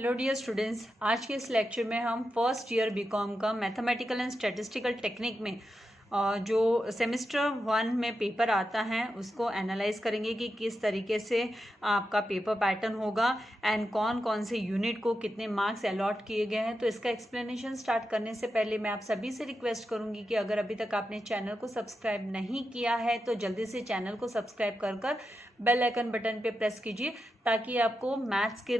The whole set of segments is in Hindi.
हेलो डियर स्टूडेंट्स, आज के इस लेक्चर में हम फर्स्ट ईयर बीकॉम का मैथमेटिकल एंड स्टैटिस्टिकल टेक्निक में जो सेमेस्टर 1 में पेपर आता है उसको एनालाइज करेंगे कि किस तरीके से आपका पेपर पैटर्न होगा एंड कौन कौन से यूनिट को कितने मार्क्स अलॉट किए गए हैं। तो इसका एक्सप्लेनेशन स्टार्ट करने से पहले मैं आप सभी से रिक्वेस्ट करूंगी कि अगर अभी तक आपने चैनल को सब्सक्राइब नहीं किया है तो जल्दी से चैनल को सब्सक्राइब कर बेल आइकन बटन पे प्रेस कीजिए ताकि आपको मैथ्स के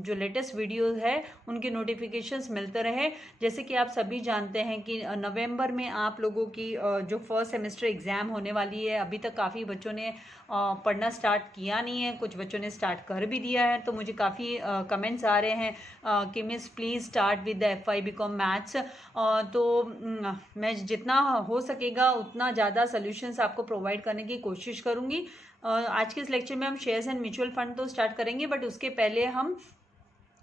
जो लेटेस्ट वीडियो है उनके नोटिफिकेशंस मिलते रहे। जैसे कि आप सभी जानते हैं कि नवंबर में आप लोगों की जो फर्स्ट सेमेस्टर एग्ज़ाम होने वाली है, अभी तक काफ़ी बच्चों ने पढ़ना स्टार्ट किया नहीं है, कुछ बच्चों ने स्टार्ट कर भी दिया है। तो मुझे काफ़ी कमेंट्स आ रहे हैं कि miss please start with the FY BCom maths. तो मैं जितना हो सकेगा उतना ज़्यादा सोल्यूशंस आपको प्रोवाइड करने की कोशिश करूँगी। आज के इस लेक्चर में हम शेयर्स एंड म्यूचुअल फंड तो स्टार्ट करेंगे, बट उसके पहले हम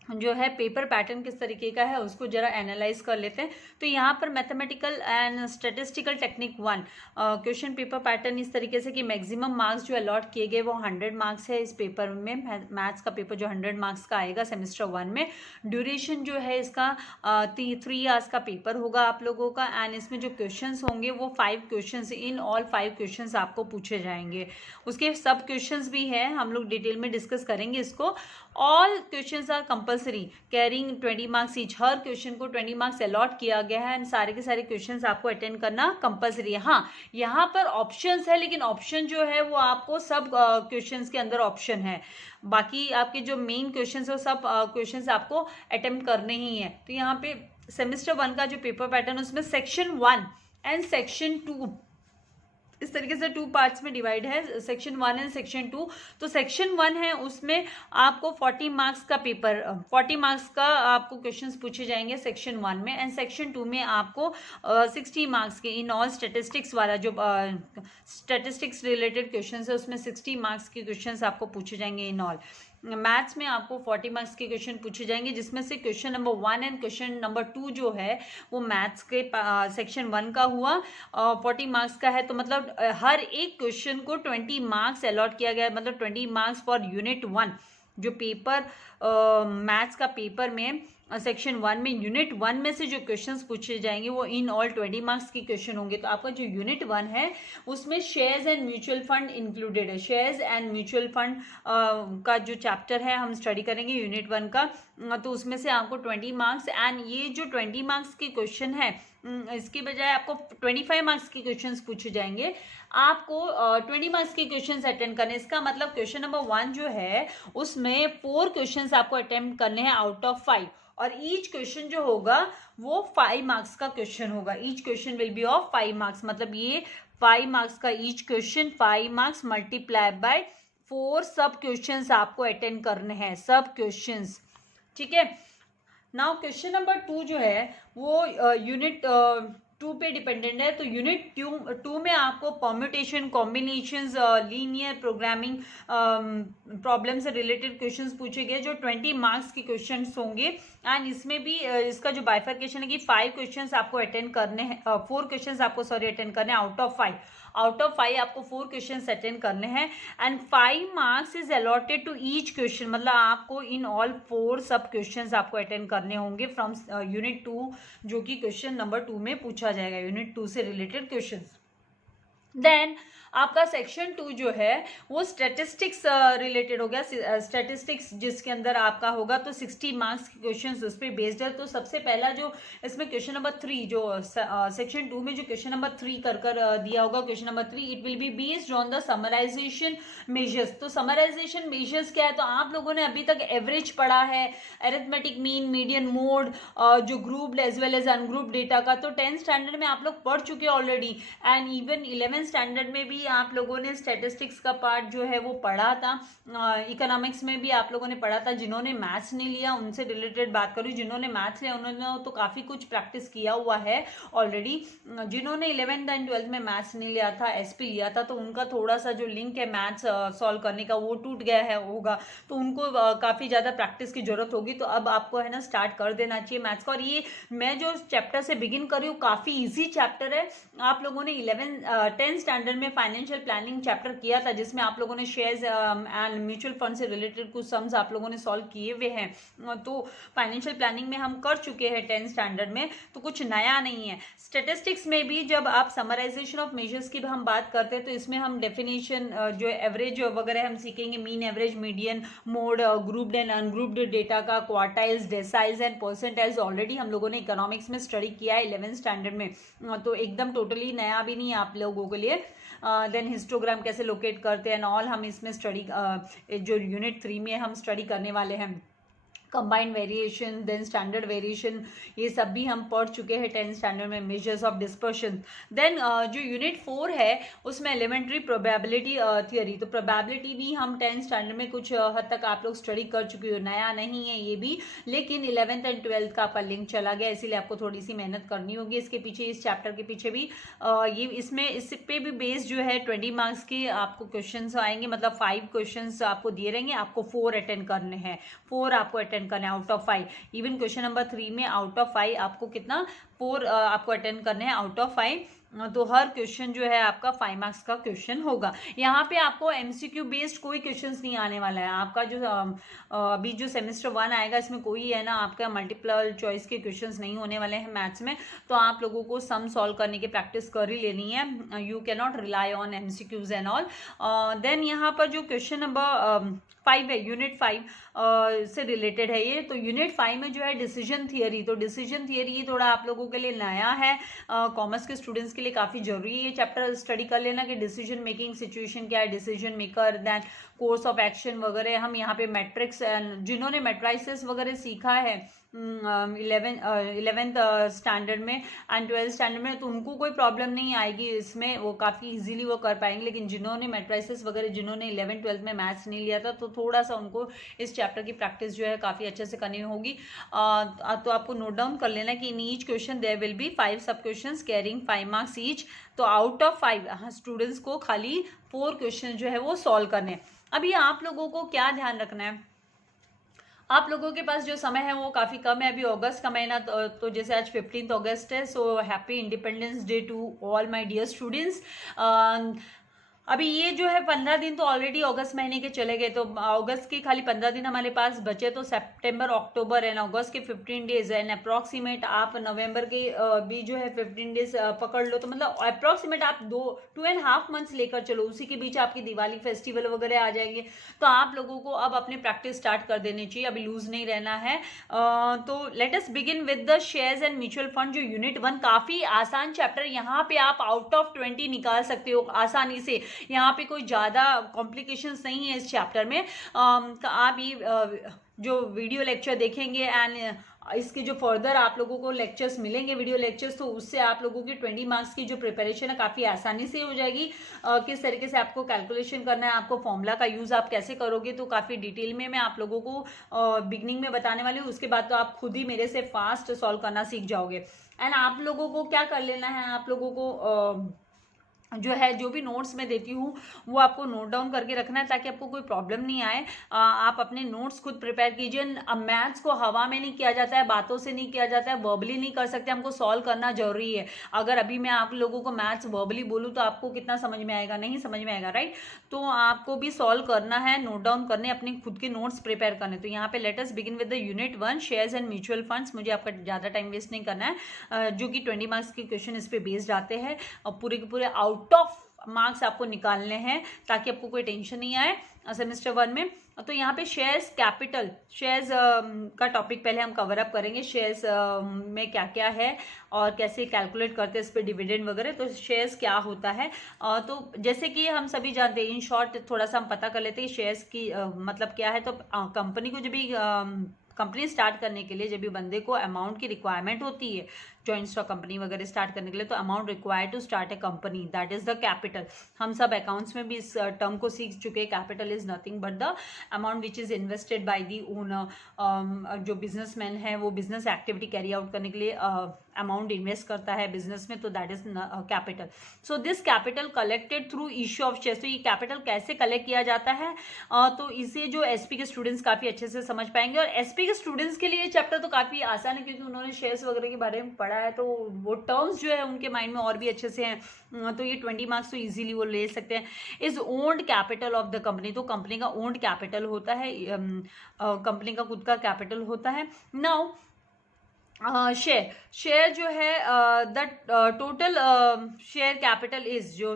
जो है पेपर पैटर्न किस तरीके का है उसको जरा एनालाइज कर लेते हैं। तो यहाँ पर mathematical and statistical technique 1 question paper pattern इस तरीके से कि मैक्सिमम मार्क्स जो अलॉट किए गए वो 100 मार्क्स है। इस पेपर में मैथ्स का पेपर जो 100 मार्क्स का आएगा सेमेस्टर 1 में। ड्यूरेशन जो है इसका 3 आवर्स का पेपर होगा आप लोगों का। एंड इसमें जो क्वेश्चन होंगे वो 5 क्वेश्चन, इन ऑल 5 क्वेश्चन आपको पूछे जाएंगे। उसके सब क्वेश्चन भी है, हम लोग डिटेल में डिस्कस करेंगे इसको। All questions are compulsory carrying 20 marks each. हर क्वेश्चन को 20 मार्क्स अलॉट किया गया है एंड सारे के सारे क्वेश्चंस आपको अटेंड करना कंपलसरी है। हाँ, यहाँ पर ऑप्शंस है, लेकिन ऑप्शन जो है वो आपको सब क्वेश्चंस के अंदर ऑप्शन है। बाकी आपके जो मेन क्वेश्चंस है वो सब क्वेश्चंस आपको अटेम्प्ट करने ही है। तो यहाँ पे सेमेस्टर 1 का जो पेपर पैटर्न उसमें सेक्शन 1 एंड सेक्शन 2 इस तरीके से 2 पार्ट्स में डिवाइड है, सेक्शन 1 एंड सेक्शन 2। तो सेक्शन 1 है उसमें आपको 40 मार्क्स का पेपर 40 मार्क्स का आपको क्वेश्चंस पूछे जाएंगे सेक्शन 1 में। एंड सेक्शन 2 में आपको 60 मार्क्स के इन ऑल स्टैटिस्टिक्स वाला जो स्टैटिस्टिक्स रिलेटेड क्वेश्चंस है उसमें 60 मार्क्स के क्वेश्चंस आपको पूछे जाएंगे इन ऑल। मैथ्स में आपको 40 मार्क्स के क्वेश्चन पूछे जाएंगे, जिसमें से question number 1 and question number 2 जो है वो मैथ्स के सेक्शन 1 का हुआ 40 मार्क्स का है। तो मतलब हर एक क्वेश्चन को 20 मार्क्स अलॉट किया गया है, मतलब 20 मार्क्स फॉर यूनिट 1। जो पेपर मैथ्स का पेपर में सेक्शन 1 में यूनिट 1 में से जो क्वेश्चंस पूछे जाएंगे वो इन ऑल 20 मार्क्स के क्वेश्चन होंगे। तो आपका जो यूनिट 1 है उसमें shares and mutual fund included है। शेयर्स एंड म्यूचुअल फंड का जो चैप्टर है हम स्टडी करेंगे यूनिट 1 का। तो उसमें से आपको 20 मार्क्स एंड ये जो 20 मार्क्स के क्वेश्चन है इसके बजाय आपको 25 मार्क्स के क्वेश्चंस पूछे जाएंगे। आपको 20 मार्क्स के क्वेश्चंस अटेंड करने, इसका मतलब क्वेश्चन नंबर 1 जो है उसमें 4 क्वेश्चंस आपको अटेम्प्ट करने हैं आउट ऑफ 5, और ईच क्वेश्चन जो होगा वो 5 मार्क्स का क्वेश्चन होगा। Each question will be of 5 marks, मतलब ये 5 मार्क्स का each question 5 marks multiply by 4 सब क्वेश्चंस आपको अटेंड करने हैं, सब क्वेश्चंस। ठीक है। नाउ क्वेश्चन नंबर 2 जो है वो यूनिट 2 पे डिपेंडेंट है। तो यूनिट 2 में आपको permutation, combinations, linear programming problem से रिलेटेड क्वेश्चंस पूछे गए जो 20 मार्क्स के क्वेश्चंस होंगे। एंड इसमें भी इसका जो बाइफर्केशन है कि 5 क्वेश्चंस आपको अटेंड करने हैं, 4 क्वेश्चंस आपको अटेंड करने हैं आउट ऑफ 5। आउट ऑफ 5 आपको 4 क्वेश्चंस अटेंड करने हैं and 5 marks is allotted to each question, मतलब आपको इन ऑल 4 सब क्वेश्चंस आपको अटेंड करने होंगे फ्रॉम यूनिट 2, जो कि क्वेश्चन नंबर 2 में पूछा जाएगा, यूनिट 2 से रिलेटेड क्वेश्चंस। देन आपका सेक्शन 2 जो है वो स्टैटिस्टिक्स रिलेटेड हो गया। स्टैटिस्टिक्स जिसके अंदर आपका होगा तो 60 मार्क्स के क्वेश्चंस उस पर बेस्ड है। तो सबसे पहला जो इसमें क्वेश्चन नंबर 3 जो सेक्शन 2 में जो क्वेश्चन नंबर 3 कर दिया होगा, question number 3 it will be based on the summarisation measures. तो समराइजेशन मेजर्स क्या है? तो आप लोगों ने अभी तक एवरेज पढ़ा है, अरिथमेटिक मीन, मीडियन मोड, जो grouped as well as ungrouped data का, तो 10th स्टैंडर्ड में आप लोग पढ़ चुके already. And even 11th standard में भी आप लोगों ने स्टैटिस्टिक्स का पार्ट जो है वो पढ़ा था। इकोनॉमिक्स में भी आप लोगों ने पढ़ा था। जिन्होंने मैथ्स नहीं लिया उनसे रिलेटेड बात करूँ, जिन्होंने मैथ्स लिया उन्होंने तो काफ़ी कुछ प्रैक्टिस किया हुआ है ऑलरेडी। जिन्होंने 11th एंड 12th में मैथ्स नहीं लिया था, SP लिया था, तो उनका थोड़ा सा जो लिंक है मैथ्स सॉल्व करने का वो टूट गया है होगा, तो उनको काफ़ी ज़्यादा प्रैक्टिस की जरूरत होगी। तो अब आपको है ना स्टार्ट कर देना चाहिए मैथ्स का। और ये मैं जो चैप्टर से बिगिन कर रही हूँ काफ़ी ईजी चैप्टर है। आप लोगों ने 10th स्टैंडर्ड में फाइनेंशियल प्लानिंग चैप्टर किया था जिसमें आप लोगों ने शेयर्स एंड म्यूचुअल फंड से रिलेटेड कुछ सम्स आप लोगों ने सॉल्व किए हुए हैं। तो फाइनेंशियल प्लानिंग में हम कर चुके हैं 10th स्टैंडर्ड में, तो कुछ नया नहीं है। स्टेटिस्टिक्स में भी जब आप समराइजेशन ऑफ मेजर्स की हम बात करते हैं तो इसमें हम डेफिनेशन जो एवरेज वगैरह हम सीखेंगे, mean, average, median, mode, grouped and ungrouped data का, quartiles, deciles and percentiles already हम लोगों ने इकोनॉमिक्स में स्टडी किया है 11th स्टैंडर्ड में, तो एकदम टोटली नया भी नहीं है आप लोगों के लिए। देन हिस्टोग्राम कैसे लोकेट करते हैं ऑल हम इसमें स्टडी जो यूनिट 3 में हम स्टडी करने वाले हैं। Combined variation, then standard variation, ये सब भी हम पढ़ चुके हैं 10th स्टैंडर्ड में, मेजर्स ऑफ डिस्पर्शन। देन जो यूनिट 4 है उसमें एलिमेंट्री प्रोबेबिलिटी थियरी, तो प्रोबेबिलिटी भी हम 10th स्टैंडर्ड में कुछ हद तक आप लोग स्टडी कर चुके हो, नया नहीं है ये भी, लेकिन 11th एंड 12th का आपका लिंक चला गया, इसीलिए आपको थोड़ी सी मेहनत करनी होगी इसके पीछे, इस चैप्टर के पीछे भी। ये इसमें इस पे भी बेस्ड जो है 20 मार्क्स के आपको क्वेश्चन आएंगे, मतलब 5 क्वेश्चन आपको दिए रहेंगे, आपको 4 अटेंड करने हैं, 4 आपको अटेंड करना है out of 5। Even question number 3 में आउट ऑफ 5 आपको कितना 4 आपको अटेंड करने हैं आउट ऑफ 5, तो हर क्वेश्चन जो है आपका 5 मार्क्स का क्वेश्चन होगा। यहाँ पे आपको एमसीक्यू बेस्ड कोई क्वेश्चंस नहीं आने वाला है, आपका जो अभी जो सेमेस्टर 1 आएगा इसमें कोई है ना आपका मल्टीपल चॉइस के क्वेश्चंस नहीं होने वाले हैं मैथ्स में, तो आप लोगों को सम सॉल्व करने की प्रैक्टिस कर ही लेनी है, you can not rely on MCQs and all. Then यहाँ पर जो क्वेश्चन नंबर 5 है, यूनिट 5 से रिलेटेड है ये, तो यूनिट 5 में जो है डिसीजन थियरी, तो डिसीजन थियरी ये थोड़ा आप लोगों के लिए नया है, कॉमर्स के स्टूडेंट्स के लिए काफी जरूरी है ये चैप्टर स्टडी कर लेना कि डिसीजन मेकिंग सिचुएशन क्या है, decision maker, then course of action वगैरह। हम यहाँ पे मैट्रिक्स, जिन्होंने मैट्राइसिस वगैरह सीखा है 11th स्टैंडर्ड में एंड 12th स्टैंडर्ड में, तो उनको कोई प्रॉब्लम नहीं आएगी इसमें, वो काफ़ी इजीली वो कर पाएंगे, लेकिन जिन्होंने मैट्राइसिस वगैरह, जिन्होंने 11th 12th में मैथ्स नहीं लिया था, तो थोड़ा सा उनको इस चैप्टर की प्रैक्टिस जो है काफ़ी अच्छे से करनी होगी। तो आपको नोट डाउन कर लेना कि in each question there will be 5 sub question carrying 5 marks each, तो आउट ऑफ 5 स्टूडेंट्स को खाली 4 क्वेश्चन जो है वो सॉल्व करने हैं। अभी आप लोगों को क्या ध्यान रखना है, आप लोगों के पास जो समय है वो काफ़ी कम है, अभी अगस्त का महीना, तो जैसे आज 15 अगस्त है, so happy independence day to all my dear students. अभी ये जो है 15 दिन तो ऑलरेडी अगस्त महीने के चले गए, तो अगस्त के खाली 15 दिन हमारे पास बचे, तो सितंबर, अक्टूबर एंड अगस्त के 15 डेज एंड अप्रॉक्सीमेट आप नवंबर के भी जो है 15 डेज पकड़ लो, तो मतलब अप्रॉक्सीमेट आप 2.5 मंथ्स लेकर चलो, उसी के बीच आपकी दिवाली फेस्टिवल वगैरह आ जाएंगे, तो आप लोगों को अब अपनी प्रैक्टिस स्टार्ट कर देनी चाहिए, अभी लूज नहीं रहना है। तो let us begin with the shares and mutual fund, जो यूनिट 1 काफी आसान चैप्टर, यहाँ पे आप आउट ऑफ 20 निकाल सकते हो आसानी से, यहाँ पे कोई ज़्यादा कॉम्प्लिकेशंस नहीं है इस चैप्टर में। आप ये जो वीडियो लेक्चर देखेंगे एंड इसके जो फर्दर आप लोगों को लेक्चर्स मिलेंगे, वीडियो लेक्चर्स, तो उससे आप लोगों की 20 मार्क्स की जो प्रिपरेशन है काफ़ी आसानी से हो जाएगी। किस तरीके से आपको कैलकुलेशन करना है, आपको फॉर्मूला का यूज़ आप कैसे करोगे, तो काफ़ी डिटेल में मैं आप लोगों को बिगनिंग में बताने वाली हूँ, उसके बाद तो आप खुद ही मेरे से फास्ट सॉल्व करना सीख जाओगे। एंड आप लोगों को क्या कर लेना है, आप लोगों को जो है जो भी नोट्स मैं देती हूँ वो आपको नोट डाउन करके रखना है, ताकि आपको कोई प्रॉब्लम नहीं आए। आप अपने नोट्स खुद प्रिपेयर कीजिए। अब मैथ्स को हवा में नहीं किया जाता है, बातों से नहीं किया जाता है, वर्बली नहीं कर सकते, हमको सॉल्व करना जरूरी है। अगर अभी मैं आप लोगों को मैथ्स वर्बली बोलूँ तो आपको कितना समझ में आएगा, नहीं समझ में आएगा, राइट। तो आपको भी सॉल्व करना है, नोट डाउन करने, अपने खुद के नोट्स प्रिपेयर करने। तो यहाँ पे let us begin with the unit 1 shares and mutual funds. मुझे आपका ज़्यादा टाइम वेस्ट नहीं करना है, जो कि 20 मार्क्स के क्वेश्चन इस पे बेस्ड आते हैं, और पूरे के पूरे आउट ऑफ मार्क्स आपको निकालने हैं, ताकि आपको कोई टेंशन नहीं आए सेमेस्टर 1 में। तो यहाँ पे शेयर्स कैपिटल, शेयर्स का टॉपिक पहले हम कवर अप करेंगे, शेयर्स में क्या क्या है और कैसे कैलकुलेट करते हैं इस पे डिविडेंड वगैरह। तो शेयर्स क्या होता है, तो जैसे कि हम सभी जानते हैं, इन शॉर्ट थोड़ा सा हम पता कर लेते हैं शेयर्स की मतलब क्या है। तो कंपनी को जब भी कंपनी स्टार्ट करने के लिए जब भी बंदे को अमाउंट की रिक्वायरमेंट होती है, जॉइंट स्टॉक कंपनी वगैरह स्टार्ट करने के लिए, तो amount required to start a company, that is the capital. हम सब अकाउंट्स में भी इस टर्म को सीख चुके हैं। Capital is nothing but the amount which is invested by the owner. जो बिजनेसमैन है वो बिजनेस एक्टिविटी कैरी आउट करने के लिए अमाउंट इन्वेस्ट करता है बिजनेस में, तो that is capital. So this capital collected through issue of shares. तो ये कैपिटल कैसे कलेक्ट किया जाता है, तो इसे जो एसपी के स्टूडेंट्स काफी अच्छे से समझ पाएंगे। और एसपी के स्टूडेंट्स के लिए चैप्टर तो काफ़ी आसान है क्योंकि उन्होंने शेयर्स वगैरह के बारे में पढ़ा है, तो वो टर्म्स जो है उनके माइंड में और भी अच्छे से हैं, तो ये 20 मार्क्स तो इजीली वो ले सकते हैं। Is owned capital of the company, तो कंपनी का ओन्ड कैपिटल होता है, कंपनी का खुद का कैपिटल होता है। नाउ शेयर जो है the total share capital is, जो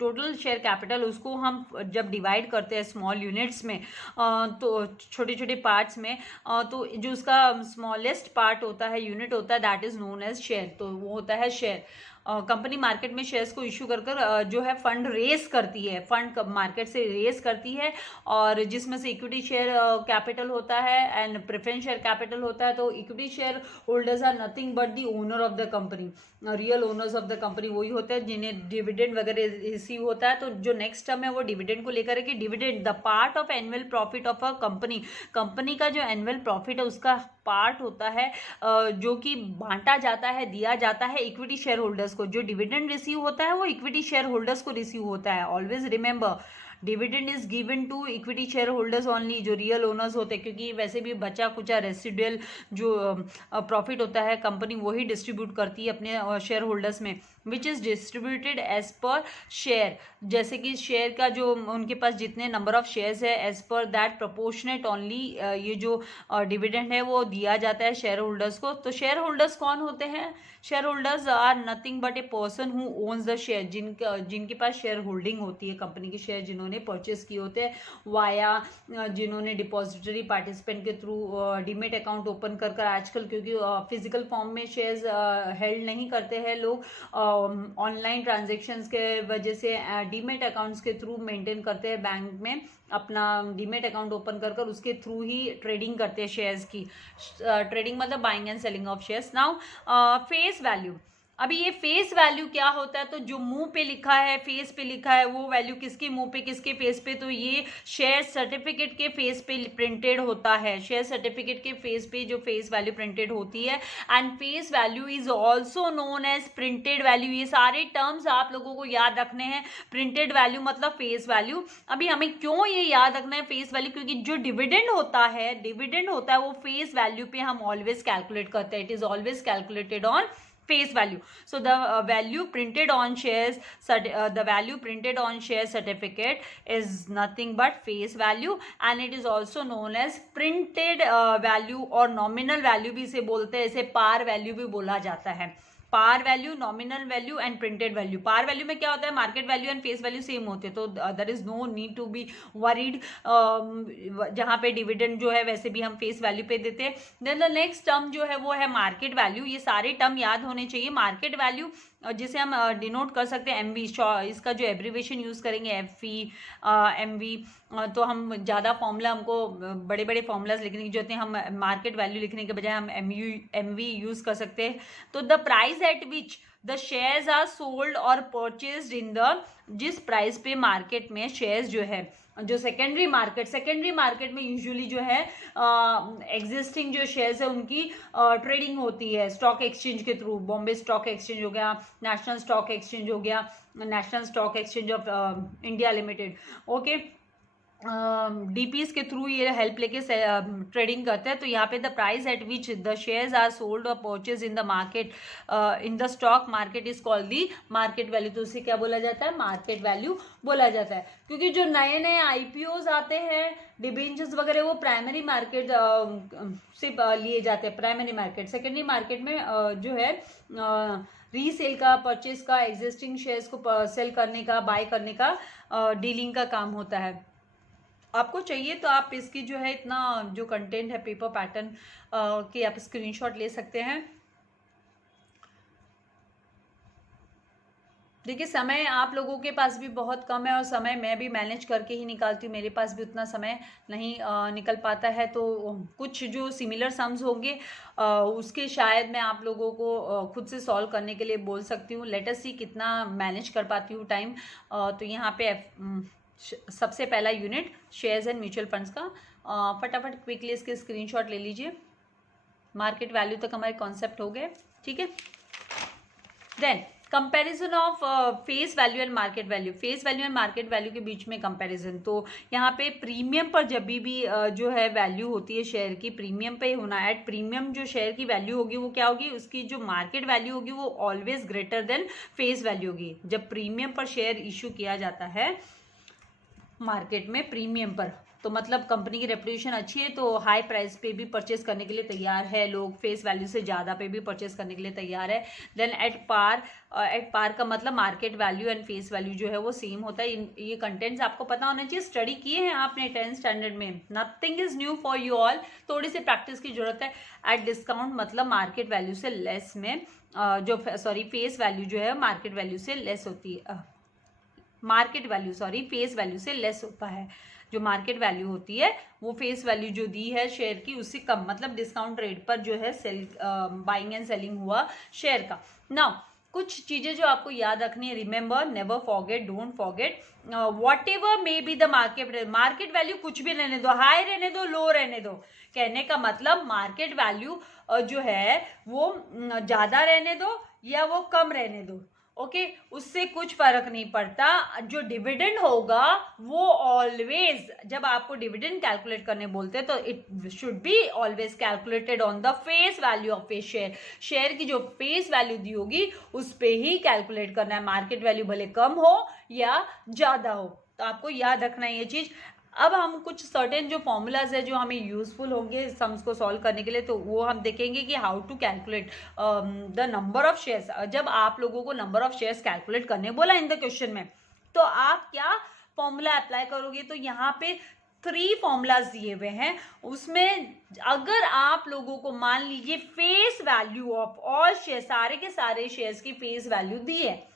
टोटल शेयर कैपिटल उसको हम जब डिवाइड करते हैं स्मॉल यूनिट्स में, तो छोटे छोटे पार्ट्स में, तो जो उसका स्मॉलेस्ट पार्ट होता है, यूनिट होता है, that is known as share, तो वो होता है शेयर। कंपनी मार्केट में शेयर्स को इशू कर जो है फंड रेस करती है, फंड मार्केट से रेस करती है, और जिसमें से इक्विटी शेयर कैपिटल होता है एंड प्रेफरेंस शेयर कैपिटल होता है। तो equity share holders are nothing but the owner of the company, real owners of the company वही होते हैं जिन्हें डिविडेंड वगैरह रिसीव होता है। तो जो नेक्स्ट टर्म है वो डिविडेंड को लेकर है कि dividend the part of annual profit of a company, company का जो एनुअल प्रॉफिट है उसका पार्ट होता है जो कि बांटा जाता है, दिया जाता है इक्विटी शेयर होल्डर्स को। जो डिविडेंड रिसीव होता है वो इक्विटी शेयर होल्डर्स को रिसीव होता है। Always remember, dividend is given to equity share holders only, जो रियल ओनर्स होते हैं, क्योंकि वैसे भी बचा कुचा रेसिडुअल जो प्रॉफिट होता है कंपनी वही डिस्ट्रीब्यूट करती है अपने शेयर होल्डर्स में, which is distributed as per share, जैसे कि शेयर का जो उनके पास जितने नंबर ऑफ शेयर्स है as per that proportionate only ये जो डिविडेंड है वो दिया जाता है शेयर होल्डर्स को। तो शेयर होल्डर्स कौन होते हैं? Share holders are nothing but a person who owns the share, जिनके पास शेयर होल्डिंग होती है, कंपनी के शेयर जिन्होंने परचेस किए होते हैं वाया, जिन्होंने डिपॉजिटरी पार्टिसिपेंट के थ्रू डीमेट अकाउंट ओपन कर आजकल, क्योंकि फिजिकल फॉर्म में शेयर्स हेल्ड नहीं करते हैं लोग, ऑनलाइन ट्रांजेक्शन्स के वजह से डीमेट अकाउंट्स के थ्रू मेंटेन करते हैं, बैंक में अपना डीमेट अकाउंट ओपन कर उसके थ्रू ही ट्रेडिंग करते हैं शेयर्स की। ट्रेडिंग मतलब buying and selling of shares. Now face value, अभी ये फेस वैल्यू क्या होता है? तो जो मुंह पे लिखा है, फेस पे लिखा है, वो वैल्यू किसके मुंह पे, किसके फेस पे? तो ये शेयर सर्टिफिकेट के फेस पे प्रिंटेड होता है, शेयर सर्टिफिकेट के फेस पे जो फेस वैल्यू प्रिंटेड होती है। And face value is also known as printed value. ये सारे टर्म्स आप लोगों को याद रखने हैं। प्रिंटेड वैल्यू मतलब फेस वैल्यू। अभी हमें क्यों ये याद रखना है फेस वैल्यू? क्योंकि जो डिविडेंड होता है वो फेस वैल्यू पे हम ऑलवेज कैलकुलेट करते हैं। It is always calculated on face value. So the value printed on shares, the value printed on share certificate is nothing but face value, and it is also known as printed value और nominal value भी इसे बोलते हैं, इसे par value भी बोला जाता है। Par value, nominal value and printed value. Par value में क्या होता है? Market value and face value same होते हैं, तो there is no need to be worried. जहां पे डिविडेंड जो है वैसे भी हम फेस वैल्यू पे देते हैं। देन द नेक्स्ट टर्म जो है वो है मार्केट वैल्यू। ये सारे टर्म याद होने चाहिए। मार्केट वैल्यू जिसे हम डिनोट कर सकते हैं एमवी, इसका जो एब्रीवेशन यूज करेंगे एफवी, एमवी, तो हम ज़्यादा फॉर्मूला, हमको बड़े बड़े फॉर्मूलाज लिखने की जरूरत है, हम मार्केट वैल्यू लिखने के बजाय हम एमवी यूज कर सकते हैं। तो the price at which the shares are sold और परचेज्ड इन द, जिस प्राइस पे मार्केट में शेयर्स जो है, जो सेकेंडरी मार्केट में यूजुअली जो है एग्जिस्टिंग जो शेयर्स है उनकी ट्रेडिंग होती है स्टॉक एक्सचेंज के थ्रू। बॉम्बे स्टॉक एक्सचेंज हो गया, नेशनल स्टॉक एक्सचेंज हो गया, national stock exchange of India limited, okay, DPs के थ्रू ये हेल्प लेके ट्रेडिंग करते हैं। तो यहाँ पे the price at which the shares are sold और purchase in the market, in the stock market is called the market value. तो उसे क्या बोला जाता है? मार्केट वैल्यू बोला जाता है। क्योंकि जो नए नए आईपीओज आते हैं, डिबेंचर्स वगैरह, वो प्राइमरी मार्केट से लिए जाते हैं, प्राइमरी मार्केट। सेकेंडरी मार्केट में जो है रीसेल का, परचेज का, एग्जिस्टिंग शेयर्स को सेल करने का, बाय करने का, डीलिंग का काम होता है। आपको चाहिए तो आप इसकी जो है इतना जो कंटेंट है पेपर पैटर्न के आप स्क्रीनशॉट ले सकते हैं। देखिए समय आप लोगों के पास भी बहुत कम है और समय मैं भी मैनेज करके ही निकालती हूँ, मेरे पास भी उतना समय नहीं निकल पाता है। तो कुछ जो सिमिलर सम्स होंगे उसके शायद मैं आप लोगों को खुद से सॉल्व करने के लिए बोल सकती हूँ। लेट अस सी कितना मैनेज कर पाती हूँ टाइम। तो यहाँ पे सबसे पहला unit shares and mutual funds का, फटाफट क्विकली इसके स्क्रीनशॉट ले लीजिए। मार्केट वैल्यू तक हमारे कॉन्सेप्ट हो गए, ठीक है। Then comparison of face value and market value, face value and market value के बीच में कंपैरिजन। तो यहाँ पे प्रीमियम पर जब भी जो है वैल्यू होती है शेयर की, प्रीमियम पे होना, एट प्रीमियम जो शेयर की वैल्यू होगी वो क्या होगी, उसकी जो मार्केट वैल्यू होगी वो always greater than face value होगी। जब प्रीमियम पर शेयर इशू किया जाता है मार्केट में, प्रीमियम पर, तो मतलब कंपनी की रेपुटेशन अच्छी है तो हाई प्राइस पे भी परचेस करने के लिए तैयार है लोग, फेस वैल्यू से ज़्यादा पे भी परचेस करने के लिए तैयार है। देन एट पार का मतलब market value and face value जो है वो सेम होता है। ये कंटेंट्स आपको पता होना चाहिए, स्टडी किए हैं आपने 10th स्टैंडर्ड में, nothing is new for you all, थोड़ी सी प्रैक्टिस की जरूरत है। एट डिस्काउंट मतलब मार्केट वैल्यू से लेस में जो फेस वैल्यू जो है मार्केट वैल्यू से लेस होती है, मार्केट वैल्यू फेस वैल्यू से लेस होता है। जो मार्केट वैल्यू होती है वो फेस वैल्यू जो दी है शेयर की उससे कम, मतलब डिस्काउंट रेट पर जो है बाइंग एंड सेलिंग हुआ शेयर का। नाउ कुछ चीजें जो आपको याद रखनी है, remember, never forget, don't forget, what ever may be the market value, कुछ भी रहने दो, हाई रहने दो, लो रहने दो, कहने का मतलब मार्केट वैल्यू जो है वो ज्यादा रहने दो या वो कम रहने दो, ओके उससे कुछ फर्क नहीं पड़ता। जो डिविडेंड होगा वो ऑलवेज, जब आपको डिविडेंड कैलकुलेट करने बोलते हैं तो it should be always calculated on the face value of A share, share की जो फेस वैल्यू दी होगी उस पे ही कैलकुलेट करना है, मार्केट वैल्यू भले कम हो या ज्यादा हो। तो आपको याद रखना है ये चीज। अब हम कुछ सर्टेन जो फॉर्मूलाज है जो हमें यूजफुल होंगे सम्स को सॉल्व करने के लिए, तो वो हम देखेंगे कि how to calculate the number of shares. जब आप लोगों को नंबर ऑफ शेयर्स कैलकुलेट करने बोला इन द क्वेश्चन में, तो आप क्या फॉर्मूला अप्लाई करोगे, तो यहाँ पे 3 फॉर्मूलाज दिए हुए हैं। उसमें अगर आप लोगों को मान लीजिए face value of all share, सारे के सारे शेयर्स की फेस वैल्यू दी है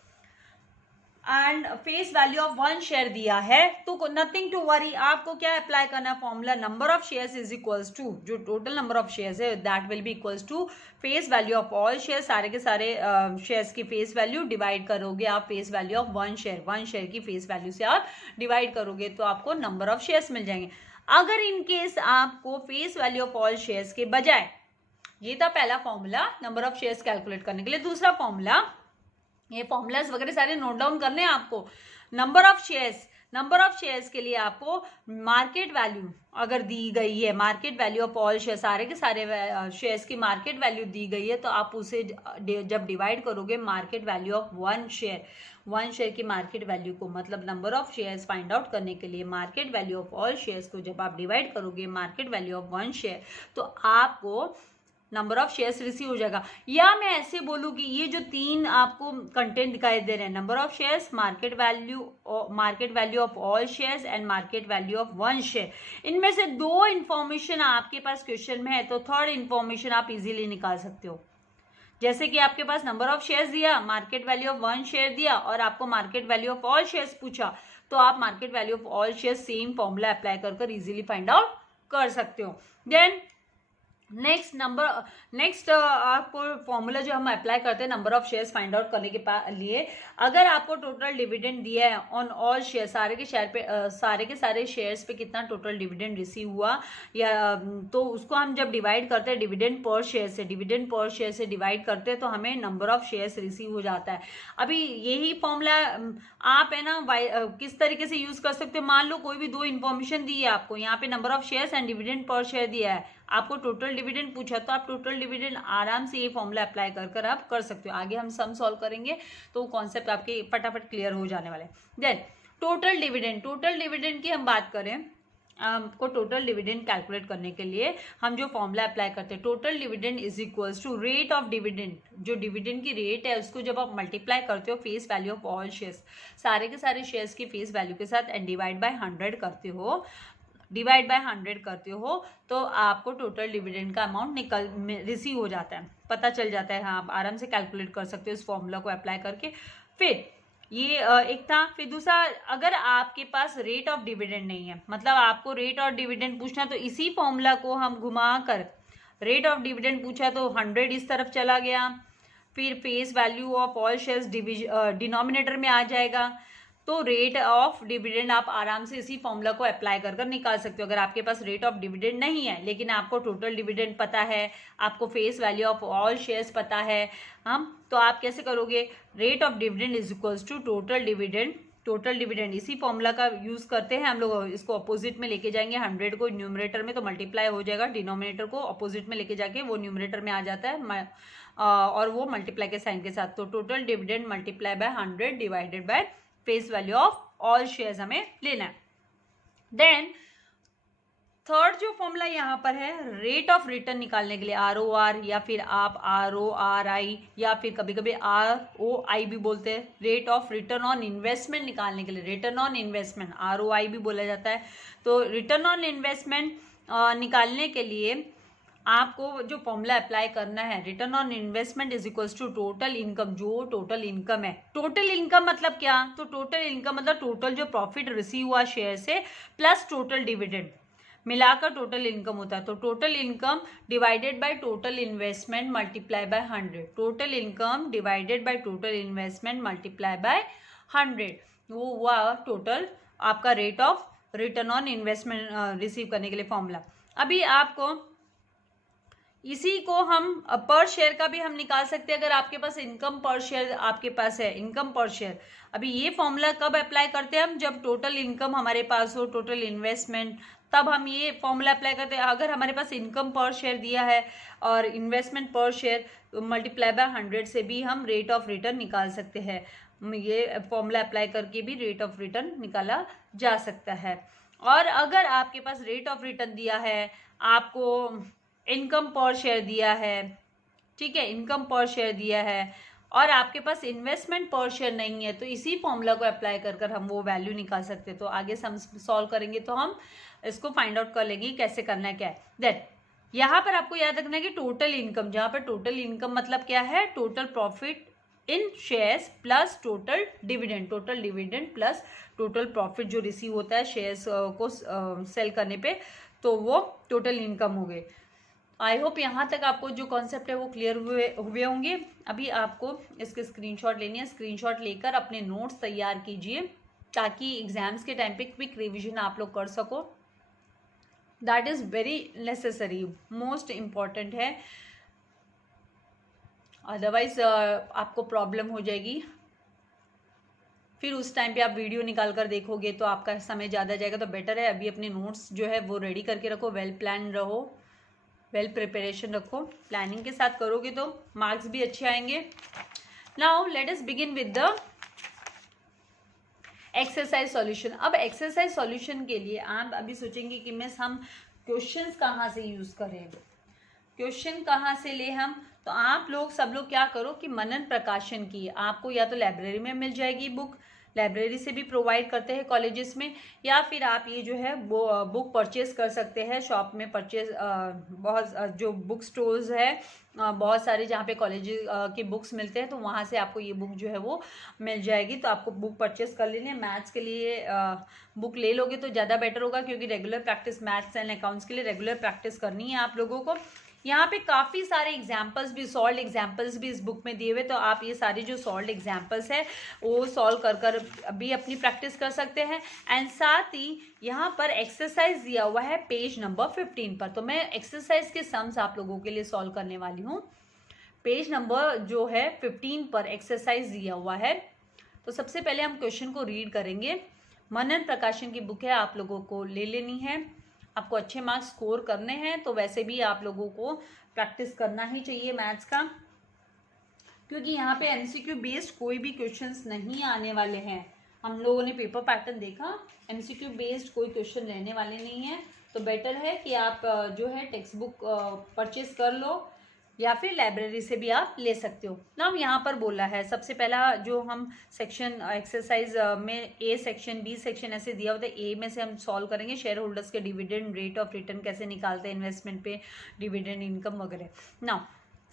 and face value of 1 share दिया है, तो नथिंग टू वरी, आपको क्या अप्लाई करना है formula, number of shares is equals to, जो टोटल नंबर ऑफ शेयर्स है that will be equals to face value of all share, सारे के सारे शेयर्स की फेस वैल्यू डिवाइड करोगे आप फेस वैल्यू ऑफ 1 शेयर की फेस वैल्यू से आप डिवाइड करोगे तो आपको नंबर ऑफ शेयर्स मिल जाएंगे। अगर इन केस आपको face value of all shares के बजाय, ये था पहला formula number of shares calculate करने के लिए, दूसरा फॉर्मूला, ये फॉर्मूलाज वगैरह सारे नोट डाउन करने हैं आपको। नंबर ऑफ शेयर्स के लिए आपको मार्केट वैल्यू अगर दी गई है, market value of all share, सारे के सारे शेयर्स की मार्केट वैल्यू दी गई है, तो आप उसे जब डिवाइड करोगे मार्केट वैल्यू ऑफ 1 शेयर की मार्केट वैल्यू को, मतलब number of shares find out करने के लिए market value of all shares को जब आप डिवाइड करोगे मार्केट वैल्यू ऑफ 1 शेयर, तो आपको नंबर ऑफ शेयर्स रिसीव हो जाएगा। या मैं ऐसे बोलूं कि ये जो 3 आपको कंटेंट दिखाई दे रहे हैं, number of shares, market value of all shares and market value of 1 share, इनमें से 2 इंफॉर्मेशन आपके पास क्वेश्चन में है तो 3rd इंफॉर्मेशन आप इजीली निकाल सकते हो। जैसे कि आपके पास नंबर ऑफ शेयर्स दिया, मार्केट वैल्यू ऑफ 1 शेयर दिया और आपको market value of all shares पूछा, तो आप market value of all shares same formula apply कर इजीली फाइंड आउट कर सकते हो। देन नेक्स्ट आपको फॉर्मूला जो हम अप्लाई करते हैं number of shares find out करने के लिए, अगर आपको टोटल डिविडेंड दिया है ऑन ऑल शेयर, सारे के सारे शेयर्स पे कितना टोटल डिविडेंड रिसीव हुआ, या तो उसको हम जब डिवाइड करते हैं डिविडेंड पर शेयर से डिवाइड करते हैं तो हमें नंबर ऑफ शेयर्स रिसीव हो जाता है। अभी यही फॉर्मूला आप है ना किस तरीके से यूज कर सकते हो, मान लो कोई भी 2 इंफॉर्मेशन दी है आपको, यहाँ पे number of shares and dividend per share दिया है, आपको टोटल डिविडेंड पूछा, तो आप टोटल डिविडेंड आराम से ये फॉर्मूला अप्लाई कर आप कर सकते हो। आगे हम सम सॉल्व करेंगे तो कॉन्सेप्ट आपके फटाफट क्लियर हो जाने वाले। देन टोटल डिविडेंड की हम बात करें, आपको टोटल डिविडेंड कैलकुलेट करने के लिए हम जो फॉर्मूला अप्लाई करते हैं, total dividend is equals to rate of dividend, जो डिविडेंड की रेट है उसको जब आप मल्टीप्लाई करते हो face value of all shares, सारे के सारे शेयर्स की फेस वैल्यू के साथ एंड डिवाइड बाय 100 करते हो तो आपको टोटल डिविडेंड का अमाउंट रिसीव हो जाता है, पता चल जाता है। हाँ, आप आराम से कैलकुलेट कर सकते हो इस फॉर्मूला को अप्लाई करके। फिर ये एक था, फिर दूसरा, अगर आपके पास रेट ऑफ डिविडेंड नहीं है, मतलब आपको रेट ऑफ डिविडेंड पूछना, तो इसी फॉर्मूला को हम घुमा कर, रेट ऑफ डिविडेंड पूछा तो 100 इस तरफ चला गया, फिर face value of all shares denominator में आ जाएगा, तो रेट ऑफ डिविडेंड आप आराम से इसी फॉर्मूला को अप्लाई कर निकाल सकते हो। अगर आपके पास रेट ऑफ डिविडेंड नहीं है लेकिन आपको टोटल डिविडेंड पता है, आपको face value of all shares पता है, तो आप कैसे करोगे, rate of dividend is equals to total dividend. Total dividend इसी फॉर्मूला का यूज करते हैं हम लोग, इसको अपोजिट में लेके जाएंगे, 100 को न्यूमरेटर में तो मल्टीप्लाई हो जाएगा, डिनोमिनेटर को अपोजिट में लेके जाके वो न्यूमरेटर में आ जाता है और वो मल्टीप्लाई के साइन के साथ। तो total dividend multiply by 100 divided by face value of all shares हमें लेना है। देन थर्ड जो फॉर्मूला यहाँ पर है रेट ऑफ रिटर्न निकालने के लिए, ROR या फिर आप RORI या फिर कभी कभी ROI भी बोलते हैं, rate of return on investment निकालने के लिए, रिटर्न ऑन इन्वेस्टमेंट ROI भी बोला जाता है। तो रिटर्न ऑन इन्वेस्टमेंट निकालने के लिए आपको जो फॉर्मूला अप्लाई करना है, return on investment is equals to total income, जो टोटल इनकम है। टोटल इनकम मतलब क्या, तो टोटल इनकम मतलब टोटल जो प्रॉफिट रिसीव हुआ शेयर से प्लस टोटल डिविडेंड मिलाकर टोटल इनकम होता है। तो total income divided by total investment multiply by 100, total income divided by total investment multiply by 100, वो हुआ टोटल आपका rate of return on investment receive करने के लिए फॉर्मूला। अभी आपको इसी को हम पर शेयर का भी हम निकाल सकते हैं, अगर आपके पास इनकम पर शेयर आपके पास है, इनकम पर शेयर। अभी ये फॉर्मूला कब अप्लाई करते हैं हम, जब टोटल इनकम हमारे पास हो, टोटल इन्वेस्टमेंट, तब हम ये फॉर्मूला अप्लाई करते हैं। अगर हमारे पास इनकम पर शेयर दिया है और इन्वेस्टमेंट पर शेयर मल्टीप्लाई बाय 100 से भी हम रेट ऑफ रिटर्न निकाल सकते हैं। ये फॉर्मूला अप्लाई करके भी रेट ऑफ रिटर्न निकाला जा सकता है। और अगर आपके पास रेट ऑफ रिटर्न दिया है, आपको इनकम पर शेयर दिया है, ठीक है, इनकम पर शेयर दिया है और आपके पास इन्वेस्टमेंट पर शेयर नहीं है, तो इसी फॉर्मूला को अप्लाई कर हम वो वैल्यू निकाल सकते हैं। तो आगे सम सॉल्व करेंगे तो हम इसको फाइंड आउट कर लेंगे कैसे करना है क्या है। दैट यहाँ पर आपको याद रखना है कि टोटल इनकम, जहाँ पर टोटल इनकम मतलब क्या है, total profit in shares plus total dividend, total dividend plus total profit जो रिसीव होता है शेयर्स को सेल करने पे, तो वो टोटल इनकम हो गए। आई होप यहाँ तक आपको जो कॉन्सेप्ट है वो क्लियर हुए होंगे। अभी आपको इसके स्क्रीनशॉट लेनी है, स्क्रीनशॉट लेकर अपने नोट्स तैयार कीजिए ताकि एग्जाम्स के टाइम पे क्विक रिवीजन आप लोग कर सको। That is very necessary, most important है, अदरवाइज आपको प्रॉब्लम हो जाएगी। फिर उस टाइम पे आप वीडियो निकाल कर देखोगे तो आपका समय ज़्यादा जाएगा। तो बेटर है अभी अपने नोट्स जो है वो रेडी करके रखो, वेल प्लान रहो, वेल प्रिपरेशन रखो, प्लानिंग के साथ करोगे तो मार्क्स भी अच्छे आएंगे। Now let us begin with the exercise solution. अब एक्सरसाइज सॉल्यूशन के लिए आप अभी सोचेंगे कि मिस हम क्वेश्चंस कहाँ से यूज करें, क्वेश्चन कहाँ से ले हम, तो आप लोग सब लोग क्या करो कि मनन प्रकाशन की आपको या तो लाइब्रेरी में मिल जाएगी बुक, लाइब्रेरी से भी प्रोवाइड करते हैं कॉलेजेस में, या फिर आप ये जो है वो बुक परचेज कर सकते हैं शॉप में, परचेज बहुत जो बुक स्टोर्स है बहुत सारे जहाँ पे कॉलेज की बुक्स मिलते हैं, तो वहाँ से आपको ये बुक जो है वो मिल जाएगी। तो आपको बुक परचेज कर लेनी है। मैथ्स के लिए बुक ले लोगे तो ज़्यादा बेटर होगा, क्योंकि regular practice maths and accounts के लिए रेगुलर प्रैक्टिस करनी है आप लोगों को। यहाँ पे काफ़ी सारे एग्जाम्पल्स भी, सॉल्व एग्जाम्पल्स भी इस बुक में दिए हुए, तो आप ये सारे जो सॉल्व एग्जाम्पल्स है वो सॉल्व कर भी अपनी प्रैक्टिस कर सकते हैं। एंड साथ ही यहाँ पर एक्सरसाइज दिया हुआ है पेज नंबर 15 पर, तो मैं एक्सरसाइज के सम्स आप लोगों के लिए सॉल्व करने वाली हूँ। पेज नंबर जो है 15 पर एक्सरसाइज दिया हुआ है। तो सबसे पहले हम क्वेश्चन को रीड करेंगे। मनन प्रकाशन की बुक है, आप लोगों को ले लेनी है। आपको अच्छे मार्क्स स्कोर करने हैं, तो वैसे भी आप लोगों को प्रैक्टिस करना ही चाहिए मैथ्स का, क्योंकि यहाँ पे एमसीक्यू बेस्ड कोई भी क्वेश्चंस नहीं आने वाले हैं। हम लोगों ने पेपर पैटर्न देखा, एमसीक्यू बेस्ड कोई क्वेश्चन रहने वाले नहीं है। तो बेटर है कि आप जो है टेक्स्ट बुक परचेज कर लो या फिर लाइब्रेरी से भी आप ले सकते हो। नाउ यहाँ पर बोला है सबसे पहला जो हम सेक्शन एक्सरसाइज में ए सेक्शन बी सेक्शन ऐसे दिया होता है। ए में से हम सॉल्व करेंगे शेयर होल्डर्स के डिविडेंड, रेट ऑफ रिटर्न कैसे निकालते हैं, इन्वेस्टमेंट पे डिविडेंड, इनकम वगैरह। नाउ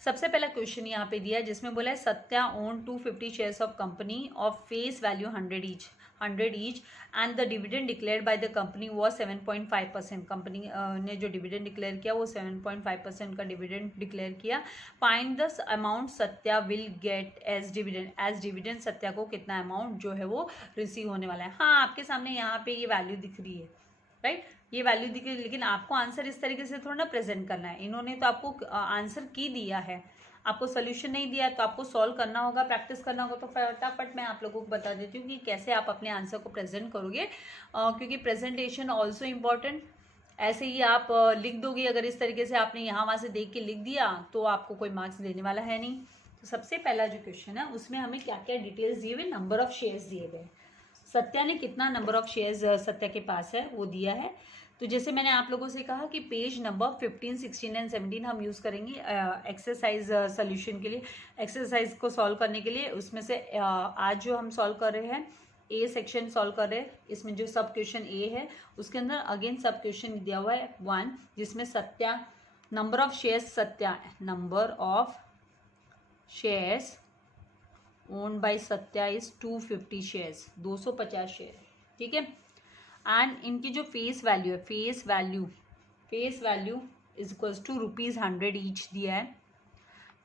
सबसे पहला क्वेश्चन यहाँ पे दिया है जिसमें बोला है Satya own 250 shares of company of face value 100 each. 100 each and the dividend declared by the company was 7.5%। कंपनी ने जो डिविडेंड डिक्लेयर किया वो 7.5% का डिविडेंड डिक्लेयर किया। Find the amount Satya will get as dividend Satya को कितना अमाउंट जो है वो रिसीव होने वाला है। हाँ, आपके सामने यहाँ पे ये वैल्यू दिख रही है, राइट, ये वैल्यू दिख रही है, लेकिन आपको आंसर इस तरीके से थोड़ा ना प्रेजेंट करना है। इन्होंने तो आपको आंसर की दिया है, आपको सोल्यूशन नहीं दिया, तो आपको सॉल्व करना होगा, प्रैक्टिस करना होगा। तो फटाफट मैं आप लोगों को बता देती हूँ कि कैसे आप अपने आंसर को प्रेजेंट करोगे, क्योंकि प्रेजेंटेशन ऑल्सो इम्पॉर्टेंट। ऐसे ही आप लिख दोगे, अगर इस तरीके से आपने यहाँ वहाँ से देख के लिख दिया तो आपको कोई मार्क्स देने वाला है नहीं। तो सबसे पहला जो क्वेश्चन है उसमें हमें क्या क्या डिटेल्स दिए हुए, नंबर ऑफ शेयर्स दिए गए, सत्या ने कितना नंबर ऑफ शेयर्स सत्या के पास है वो दिया है। तो जैसे मैंने आप लोगों से कहा कि पेज नंबर 15, 16 एंड 17 हम यूज़ करेंगे एक्सरसाइज सोल्यूशन के लिए, एक्सरसाइज को सॉल्व करने के लिए। उसमें से आज जो हम सॉल्व कर रहे हैं ए सेक्शन सॉल्व कर रहे हैं, इसमें जो सब क्वेश्चन ए है उसके अंदर अगेन सब क्वेश्चन दिया हुआ है 1, जिसमें Satya number of shares, Satya number of shares owned by Satya is 250 shares, 250 share, ठीक है। एंड इनकी जो फेस वैल्यू है, face value is equals to ₹100 each दिया है।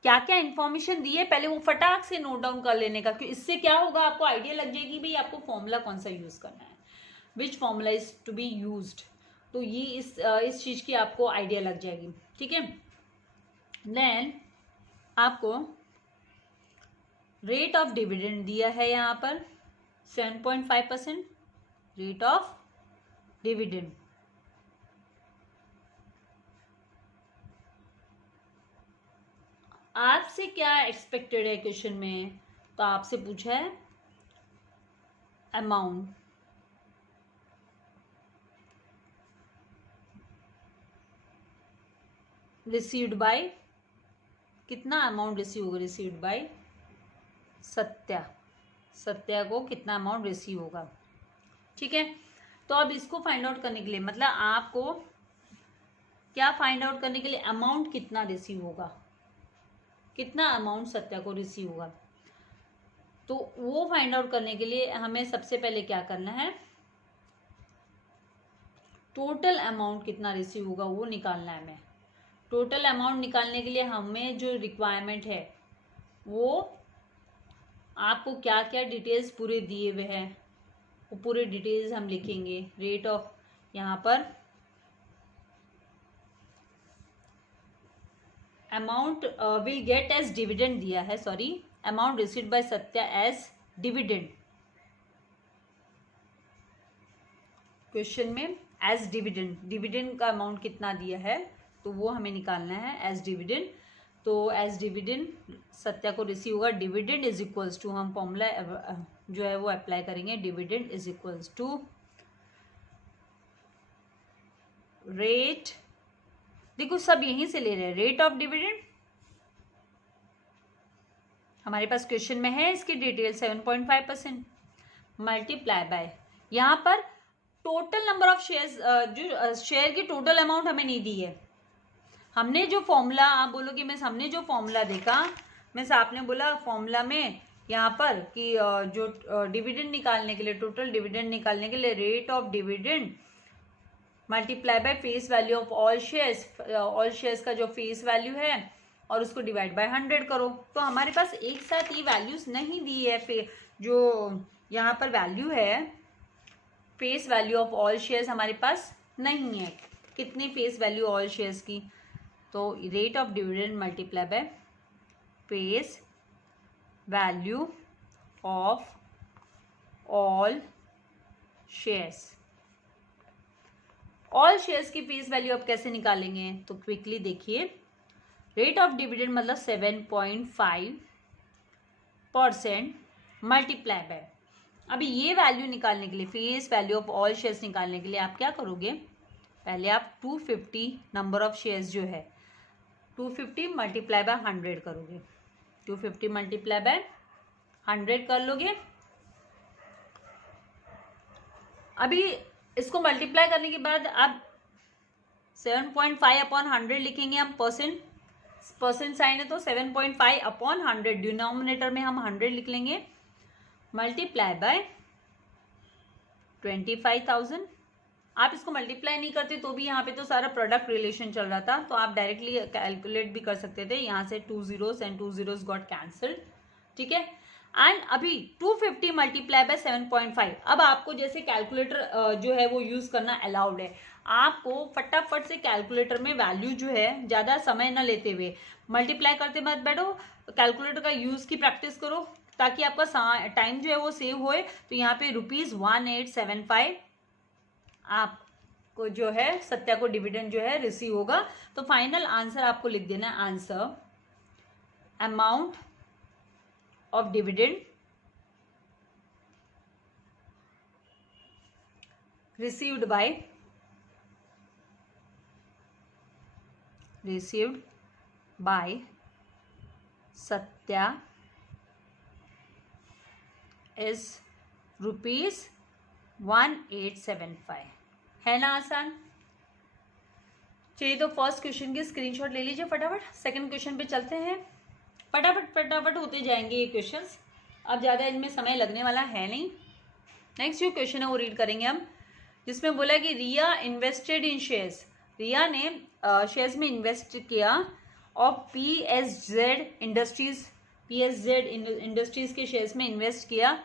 क्या क्या इन्फॉर्मेशन दी है पहले वो फटाक से नोट डाउन कर लेने का, क्योंकि इससे क्या होगा, आपको आइडिया लग जाएगी भाई आपको फॉर्मूला कौन सा यूज करना है, which formula is to be used. तो ये इस चीज की आपको आइडिया लग जाएगी, ठीक है। देन आपको रेट ऑफ डिविडेंड दिया है यहाँ पर 7.5% रेट ऑफ डिविडेंड। आपसे क्या एक्सपेक्टेड है क्वेश्चन में, तो आपसे पूछा है अमाउंट, रिसीव्ड बाय, कितना अमाउंट रिसीव होगा, रिसीव्ड बाय सत्या को कितना अमाउंट रिसीव होगा, ठीक है। तो अब इसको फाइंड आउट करने के लिए, मतलब आपको क्या फाइंड आउट करने के लिए, अमाउंट कितना रिसीव होगा, कितना अमाउंट सत्या को रिसीव होगा, तो वो फाइंड आउट करने के लिए हमें सबसे पहले क्या करना है, टोटल अमाउंट कितना रिसीव होगा वो निकालना है हमें। टोटल अमाउंट निकालने के लिए हमें जो रिक्वायरमेंट है वो आपको क्या क्या डिटेल्स पूरे दिए हुए हैं वो पूरे डिटेल्स हम लिखेंगे। रेट ऑफ, यहाँ पर amount will get as dividend दिया है, sorry, amount received by Satya as dividend, question में एज डिविडेंड का अमाउंट कितना दिया है तो वो हमें निकालना है एज डिविडेंड। तो एज डिविडेंड सत्या को रिसीव होगा, डिविडेंड इज इक्वल्स टू, हम फॉर्मूला जो है वो अप्लाई करेंगे, dividend is equals to rate, देखो सब यहीं से ले रहे हैं, रेट ऑफ डिविडेंड हमारे पास क्वेश्चन में है, इसकी डिटेल 7.5% मल्टीप्लाई बाय, यहाँ पर टोटल नंबर ऑफ शेयर्स, जो शेयर की टोटल अमाउंट हमें नहीं दी है। हमने जो फॉर्मूला, आप बोलोगे मिस हमने जो फॉर्मूला देखा, मिस आपने बोला फॉर्मूला में यहाँ पर कि जो डिविडेंड निकालने के लिए, टोटल डिविडेंड निकालने के लिए rate of dividend multiply by face value of all shares का जो फेस वैल्यू है और उसको डिवाइड बाय 100 करो। तो हमारे पास एक साथ ये वैल्यूज नहीं दी है, जो यहाँ पर वैल्यू है face value of all shares हमारे पास नहीं है। कितनी फेस वैल्यू ऑल शेयर्स की, तो rate of dividend multiply by face value of all shares. All shares की फेस वैल्यू आप कैसे निकालेंगे, तो क्विकली देखिए, रेट ऑफ डिविडेंड मतलब 7.5% मल्टीप्लाई बाय, अभी ये वैल्यू निकालने के लिए, face value of all shares निकालने के लिए आप क्या करोगे, पहले आप 250 नंबर ऑफ शेयर्स जो है 250 मल्टीप्लाई बाय 100 करोगे, 250 मल्टीप्लाई बाय 100 कर लोगे। अभी इसको मल्टीप्लाई करने के बाद आप 7.5 अपॉन 100 लिखेंगे, हम परसेंट साइन है तो 7.5 अपॉन 100, डिनोमिनेटर में हम 100 लिख लेंगे, मल्टीप्लाई बाय 25,000। आप इसको मल्टीप्लाई नहीं करते तो भी यहाँ पे तो सारा प्रोडक्ट रिलेशन चल रहा था, तो आप डायरेक्टली कैलकुलेट भी कर सकते थे। यहाँ से 2 zeros and 2 zeros got cancelled, ठीक है। एंड अभी 250 मल्टीप्लाई बाय 7.5। अब आपको जैसे कैलकुलेटर जो है वो यूज करना अलाउड है। आपको फटाफट से कैलकुलेटर में वैल्यू जो है ज्यादा समय न लेते हुए मल्टीप्लाई करते मत बैठो, कैलकुलेटर का यूज की प्रैक्टिस करो ताकि आपका टाइम जो है वो सेव होए। तो यहाँ पे ₹1875 आपको जो है सत्या को डिविडेंड जो है रिसीव होगा। तो फाइनल आंसर आपको लिख देना है, answer amount of dividend received by Satya is ₹1875। है ना आसान? चलिए तो फर्स्ट क्वेश्चन की स्क्रीनशॉट ले लीजिए फटाफट। सेकंड क्वेश्चन पे चलते हैं, फटाफट होते जाएंगे ये क्वेश्चंस, अब ज़्यादा इनमें समय लगने वाला है नहीं। नेक्स्ट जो क्वेश्चन है वो रीड करेंगे हम, जिसमें बोला कि रिया इन्वेस्टेड इन शेयर्स। रिया ने शेयर्स में इन्वेस्ट किया और PSZ इंडस्ट्रीज के शेयर्स में इन्वेस्ट किया।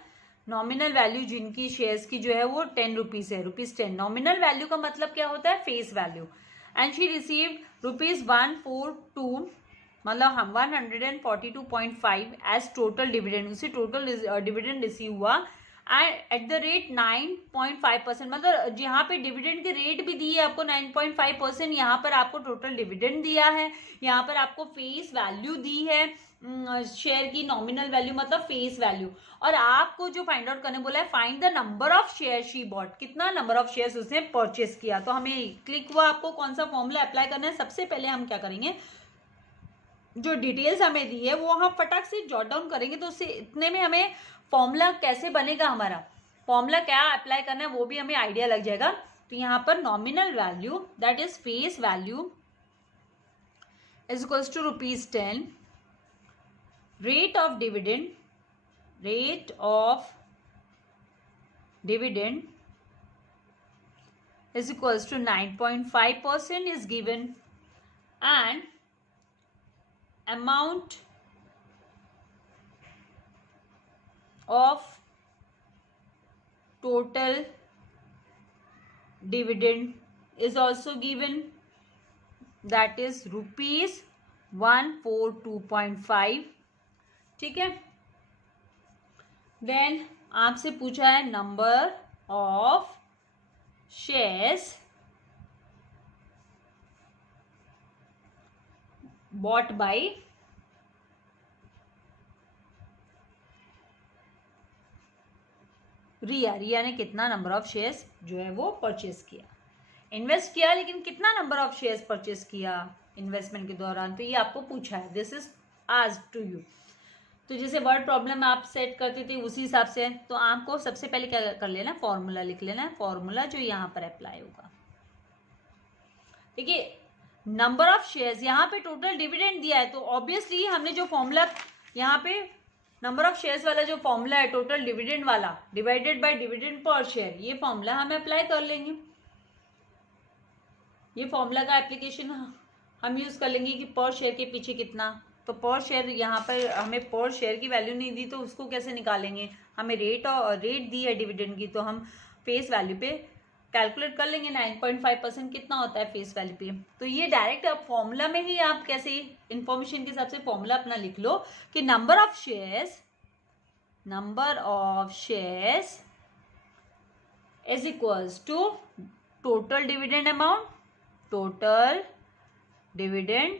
नॉमिनल वैल्यू जिनकी शेयर्स की जो है वो 10 रुपीज है, ₹10। नॉमिनल वैल्यू का मतलब क्या होता है? Face value. And she received ₹142, मतलब 142.5 एज टोटल डिविडेंड। उसे टोटल डिविडेंड रिसीव हुआ एट द रेट 9.5%, मतलब यहाँ पे डिविडेंड के रेट भी दिए आपको 9.5%। यहाँ पर आपको टोटल डिविडेंड दिया है, यहाँ पर आपको फेस वैल्यू दी है शेयर की। नॉमिनल वैल्यू मतलब फेस वैल्यू। और आपको जो फाइंड आउट करने बोला है, find the number of share she bought, कितना नंबर ऑफ शेयर्स उसने परचेस किया। तो हमें क्लिक हुआ आपको कौन सा फॉर्मूला अप्लाई करना है। सबसे पहले हम क्या करेंगे, जो डिटेल्स हमें दी है वो हम फटाक से जॉट डाउन करेंगे। तो उससे इतने में हमें फॉर्मूला कैसे बनेगा, हमारा फॉर्मूला क्या अप्लाई करना है वो भी हमें आइडिया लग जाएगा। तो यहाँ पर nominal value that is face value is equals to ₹10। Rate of dividend is equals to 9.5% is given, and amount of total dividend is also given, that is ₹142.5, ठीक है। देन आपसे पूछा है number of shares bought by Riya ने कितना नंबर ऑफ शेयर्स जो है वो परचेस किया। इन्वेस्ट किया लेकिन कितना नंबर ऑफ शेयर्स परचेस किया इन्वेस्टमेंट के दौरान, तो ये आपको पूछा है। This is asked to you. तो जैसे वर्ड प्रॉब्लम आप सेट करते थे उसी हिसाब से, तो आपको सबसे पहले क्या कर लेना, फॉर्मूला लिख लेना है, फॉर्मूला जो यहाँ पर अप्लाई होगा। देखिए नंबर ऑफ शेयर्स, यहाँ पे टोटल डिविडेंड दिया है, तो ऑब्वियसली हमने जो फॉर्मूला यहाँ पे नंबर ऑफ शेयर्स वाला जो फॉर्मूला है टोटल डिविडेंड वाला divided by dividend per share, ये फॉर्मूला हम अप्लाई कर लेंगे। ये फॉर्मूला का एप्लीकेशन हम यूज कर लेंगे कि पर शेयर के पीछे कितना। तो पर शेयर यहाँ पर हमें पर शेयर की वैल्यू नहीं दी, तो उसको कैसे निकालेंगे। हमें रेट दी है डिविडेंड की, तो हम फेस वैल्यू पे कैलकुलेट कर लेंगे। 9.5% कितना होता है फेस वैल्यू पे। तो ये डायरेक्ट आप फॉर्मूला में ही आप कैसे इंफॉर्मेशन के हिसाब से फॉर्मूला अपना लिख लो कि number of shares is equals to total dividend amount, total dividend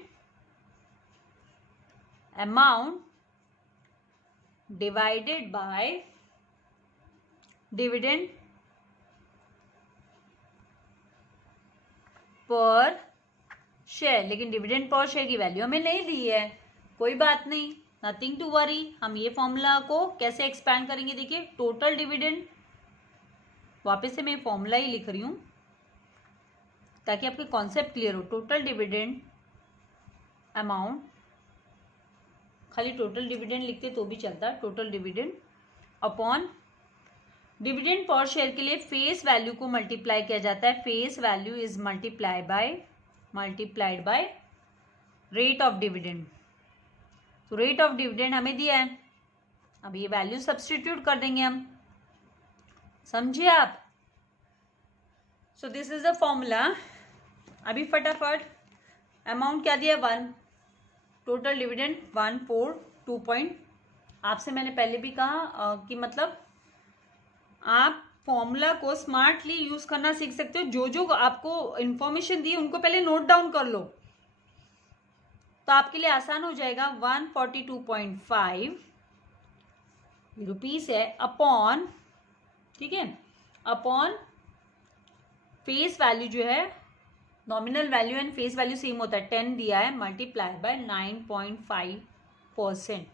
amount divided by dividend per share. लेकिन डिविडेंड पर शेयर की वैल्यू हमें नहीं दी है, कोई बात नहीं, नथिंग टू वरी। हम ये फॉर्मूला को कैसे एक्सपैंड करेंगे, देखिए टोटल डिविडेंड, वापस से मैं फॉर्मूला ही लिख रही हूं ताकि आपके कॉन्सेप्ट क्लियर हो। टोटल डिविडेंड अमाउंट, खाली टोटल डिविडेंड लिखते तो भी चलता, total dividend upon dividend per share के लिए फेस वैल्यू को मल्टीप्लाई किया जाता है. Face value is multiplied by rate of dividend. तो रेट ऑफ डिविडेंड हमें दिया है, अब ये वैल्यू सब्स्टिट्यूट कर देंगे हम. समझिए आप. So this is the formula. अभी फटाफट अमाउंट क्या दिया 1, टोटल डिविडेंड 142. आपसे मैंने पहले भी कहा कि मतलब आप फॉर्मूला को स्मार्टली यूज करना सीख सकते हो. जो जो आपको इंफॉर्मेशन दी उनको पहले नोट डाउन कर लो तो आपके लिए आसान हो जाएगा. 142.5 रुपीस है अपॉन, ठीक है, अपॉन फेस वैल्यू जो है, nominal value and face value same होता है, 10 दिया है, मल्टीप्लाई बाय 9.5%.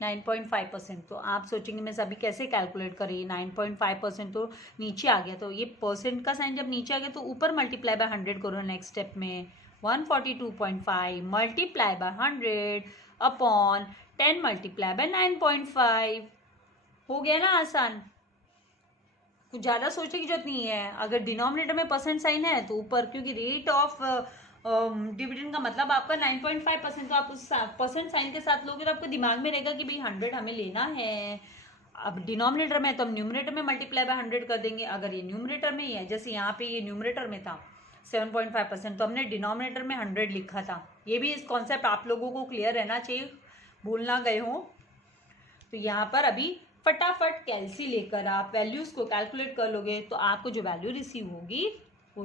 9.5%. तो आप सोचेंगे मैं अभी कैसे कैलकुलेट करें, 9.5% तो नीचे आ गया, तो ये परसेंट का साइन जब नीचे आ गया तो ऊपर मल्टीप्लाई बाय 100 करो नेक्स्ट स्टेप में. 142.5 multiply by 100 upon 10 multiply bye 9.5. हो गया ना आसान. कुछ ज़्यादा सोचने की जरूरत नहीं है. अगर डिनोमिनेटर में परसेंट साइन है तो ऊपर, क्योंकि रेट ऑफ डिविडेंड का मतलब आपका 9.5%, तो आप उस परसेंट साइन के साथ लोगे तो आपको दिमाग में रहेगा कि भाई 100 हमें लेना है. अब डिनोमिनेटर में तो हम न्यूमरेटर में मल्टीप्लाई बाय 100 कर देंगे. अगर ये न्यूमरेटर में ही है, जैसे यहाँ पे ये न्यूमरेटर में था 7.5%, तो हमने डिनोमिनेटर में 100 लिखा था. ये भी इस कॉन्सेप्ट आप लोगों को क्लियर रहना चाहिए, भूल ना गए हो. तो यहाँ पर अभी फटाफट कैलसी लेकर आप वैल्यूज को कैलकुलेट कर लोगे तो आपको जो वैल्यू रिसीव होगी वो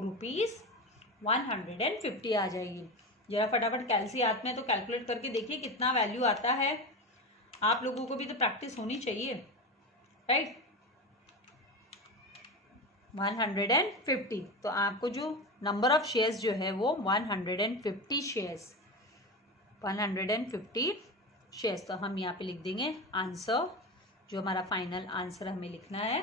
₹150 आ जाएगी. जरा फटाफट कैलसी हाथ में तो कैलकुलेट करके देखिए कितना वैल्यू आता है. आप लोगों को भी तो प्रैक्टिस होनी चाहिए, राइट. 150. तो आपको जो नंबर ऑफ शेयर्स जो है वो 150 शेयर्स, 150 शेयर्स. तो हम यहाँ पे लिख देंगे आंसर, जो हमारा फाइनल आंसर हमें लिखना है.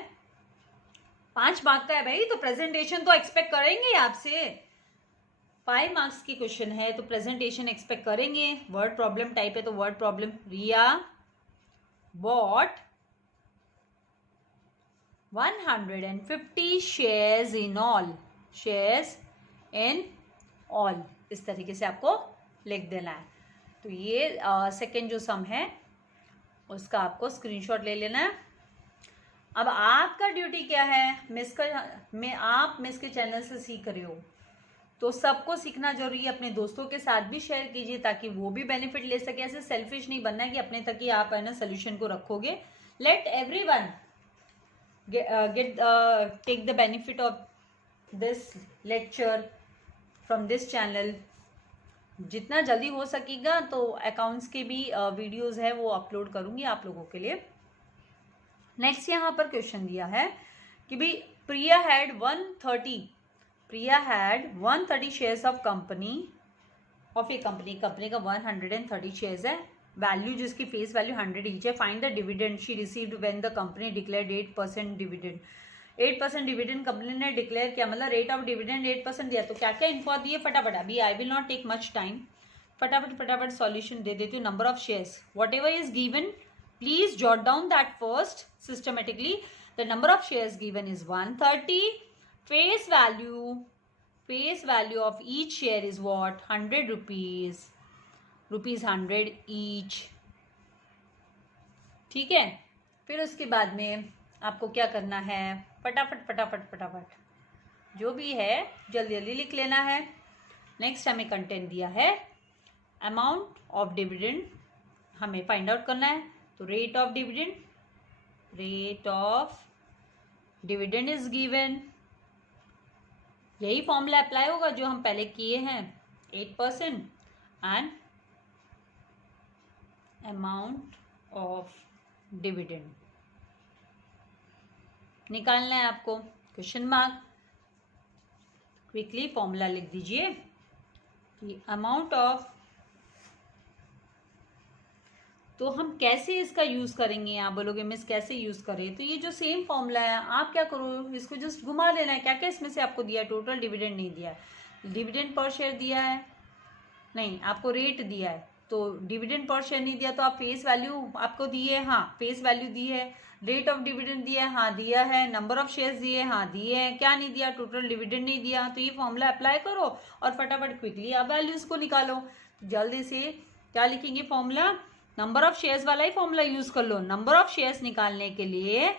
5 मार्क का है भाई, तो प्रेजेंटेशन तो एक्सपेक्ट करेंगे आपसे. 5 मार्क्स की क्वेश्चन है तो प्रेजेंटेशन एक्सपेक्ट करेंगे. वर्ड प्रॉब्लम टाइप है तो word problem. Riya bought 150 shares in all, shares in all, इस तरीके से आपको लिख देना है. तो ये सेकेंड जो सम है उसका आपको स्क्रीनशॉट ले लेना है. अब आपका ड्यूटी क्या है, आप मिस के चैनल से सीख रहे हो तो सबको सीखना जरूरी है. अपने दोस्तों के साथ भी शेयर कीजिए ताकि वो भी बेनिफिट ले सके. ऐसे सेल्फिश नहीं बनना है कि अपने तक ही आप है ना सोल्यूशन को रखोगे. Let everyone take the benefit of this lecture from this channel. जितना जल्दी हो सकेगा तो अकाउंट्स के भी वीडियोस है वो अपलोड करूंगी आप लोगों के लिए. नेक्स्ट यहाँ पर क्वेश्चन दिया है कि भाई Priya had 130 shares of company, of a company का 130 शेयर्स है. वैल्यू जिसकी फेस वैल्यू 100 ईच है. Find the dividend she received when the company declared 8% dividend. 8% dividend company ने डिक्लेयर किया, मतलब रेट ऑफ डिविडेंड 8% दिया. तो क्या क्या इन्फो दिए फटाफट. अभी I will not take much time, फटाफट सॉल्यूशन दे देती हूँ. Number of shares, whatever is given please jot down that first systematically. The number of shares given is 130. Face value of each share is what 100 rupees 100 each. ठीक है. फिर उसके बाद में आपको क्या करना है, फटाफट जो भी है जल्दी लिख लेना है. नेक्स्ट हमें कंटेंट दिया है अमाउंट ऑफ डिविडेंड हमें फाइंड आउट करना है. तो rate of dividend is given. यही फॉर्मूला अप्लाई होगा जो हम पहले किए हैं, 8% एंड अमाउंट ऑफ डिविडेंड निकालना है आपको. क्वेश्चन मार्क, क्विकली फॉर्मूला लिख दीजिए कि अमाउंट ऑफ. तो हम कैसे इसका यूज करेंगे, आप बोलोगे मिस कैसे यूज करें. तो ये जो सेम फॉर्मूला है आप क्या करो, इसको जस्ट घुमा लेना है. क्या क्या इसमें से आपको दिया है, टोटल डिविडेंड नहीं दिया है, डिविडेंड पर शेयर दिया है नहीं, आपको रेट दिया है. तो डिविडेंड पर शेयर नहीं दिया तो आप फेस वैल्यू आपको दी है, हाँ फेस वैल्यू दी है। रेट ऑफ डिविडेंड दिया है, हाँ दिया है। नंबर ऑफ शेयर्स दिए, हाँ दिए हैं। क्या नहीं दिया? टोटल डिविडेंड नहीं दिया। तो ये फॉर्मूला अप्लाई करो और फटाफट क्विकली आप वैल्यूज को निकालो। जल्दी से क्या लिखेंगे फॉर्मूला? नंबर ऑफ शेयर्स वाला ही फॉर्मूला यूज कर लो। नंबर ऑफ शेयर्स निकालने के लिए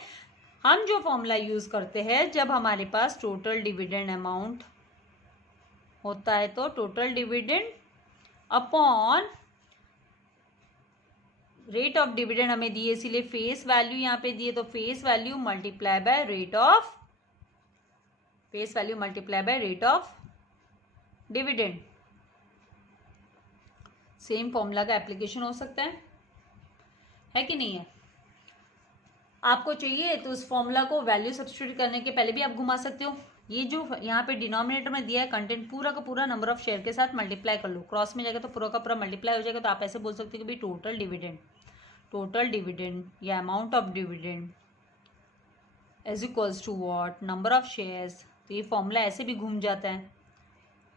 हम जो फॉर्मूला यूज करते हैं, जब हमारे पास टोटल डिविडेंड अमाउंट होता है तो total dividend upon rate of dividend हमें दिए, इसीलिए फेस वैल्यू यहाँ पे दिए, तो face value multiply by rate of, face value multiply by rate of dividend. Same formula का एप्लीकेशन हो सकता है कि नहीं है? आपको चाहिए तो उस फॉर्मूला को वैल्यू सब्स्टिट्यूट करने के पहले भी आप घुमा सकते हो। ये जो यहाँ पे डिनोमिनेटर में दिया है कंटेंट, पूरा का पूरा नंबर ऑफ शेयर के साथ मल्टीप्लाई कर लो। क्रॉस में जाएगा तो पूरा का पूरा मल्टीप्लाई हो जाएगा। तो आप ऐसे बोल सकते हो कि भाई टोटल डिविडेंड या amount of dividend is equals to what? Number of shares. तो ये फॉर्मूला ऐसे भी घूम जाता है।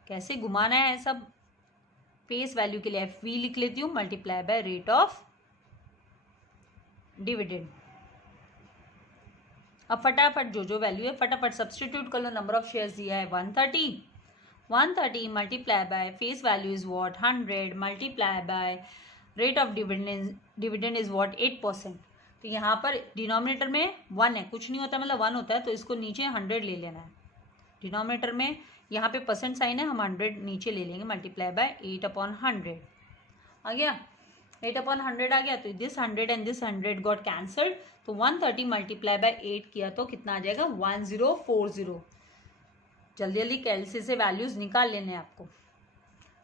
कैसे घुमाना है सब? फेस वैल्यू के लिए एफ वी लिख लेती हूँ, multiply by rate of dividend. अब फटाफट जो वैल्यू है फटाफट सब्सटीट्यूट कर लो। नंबर ऑफ शेयर्स दिया है 130 multiply by face value is what? 100 multiply by rate of dividend is what? 8%। तो यहाँ पर डिनोमिनेटर में 1 है, कुछ नहीं होता मतलब 1 होता है, तो इसको नीचे 100 ले लेना है। डिनोमिनेटर में यहाँ पे परसेंट साइन है, हम 100 नीचे ले लेंगे, मल्टीप्लाई बाय 8/100 आ गया। 8/100 आ गया। तो this 100 and this 100 got cancelled. तो 130 मल्टीप्लाई बाय 8 किया तो कितना आ जाएगा? 1040। जल्दी जल्दी कैलसी से वैल्यूज निकाल लेने आपको।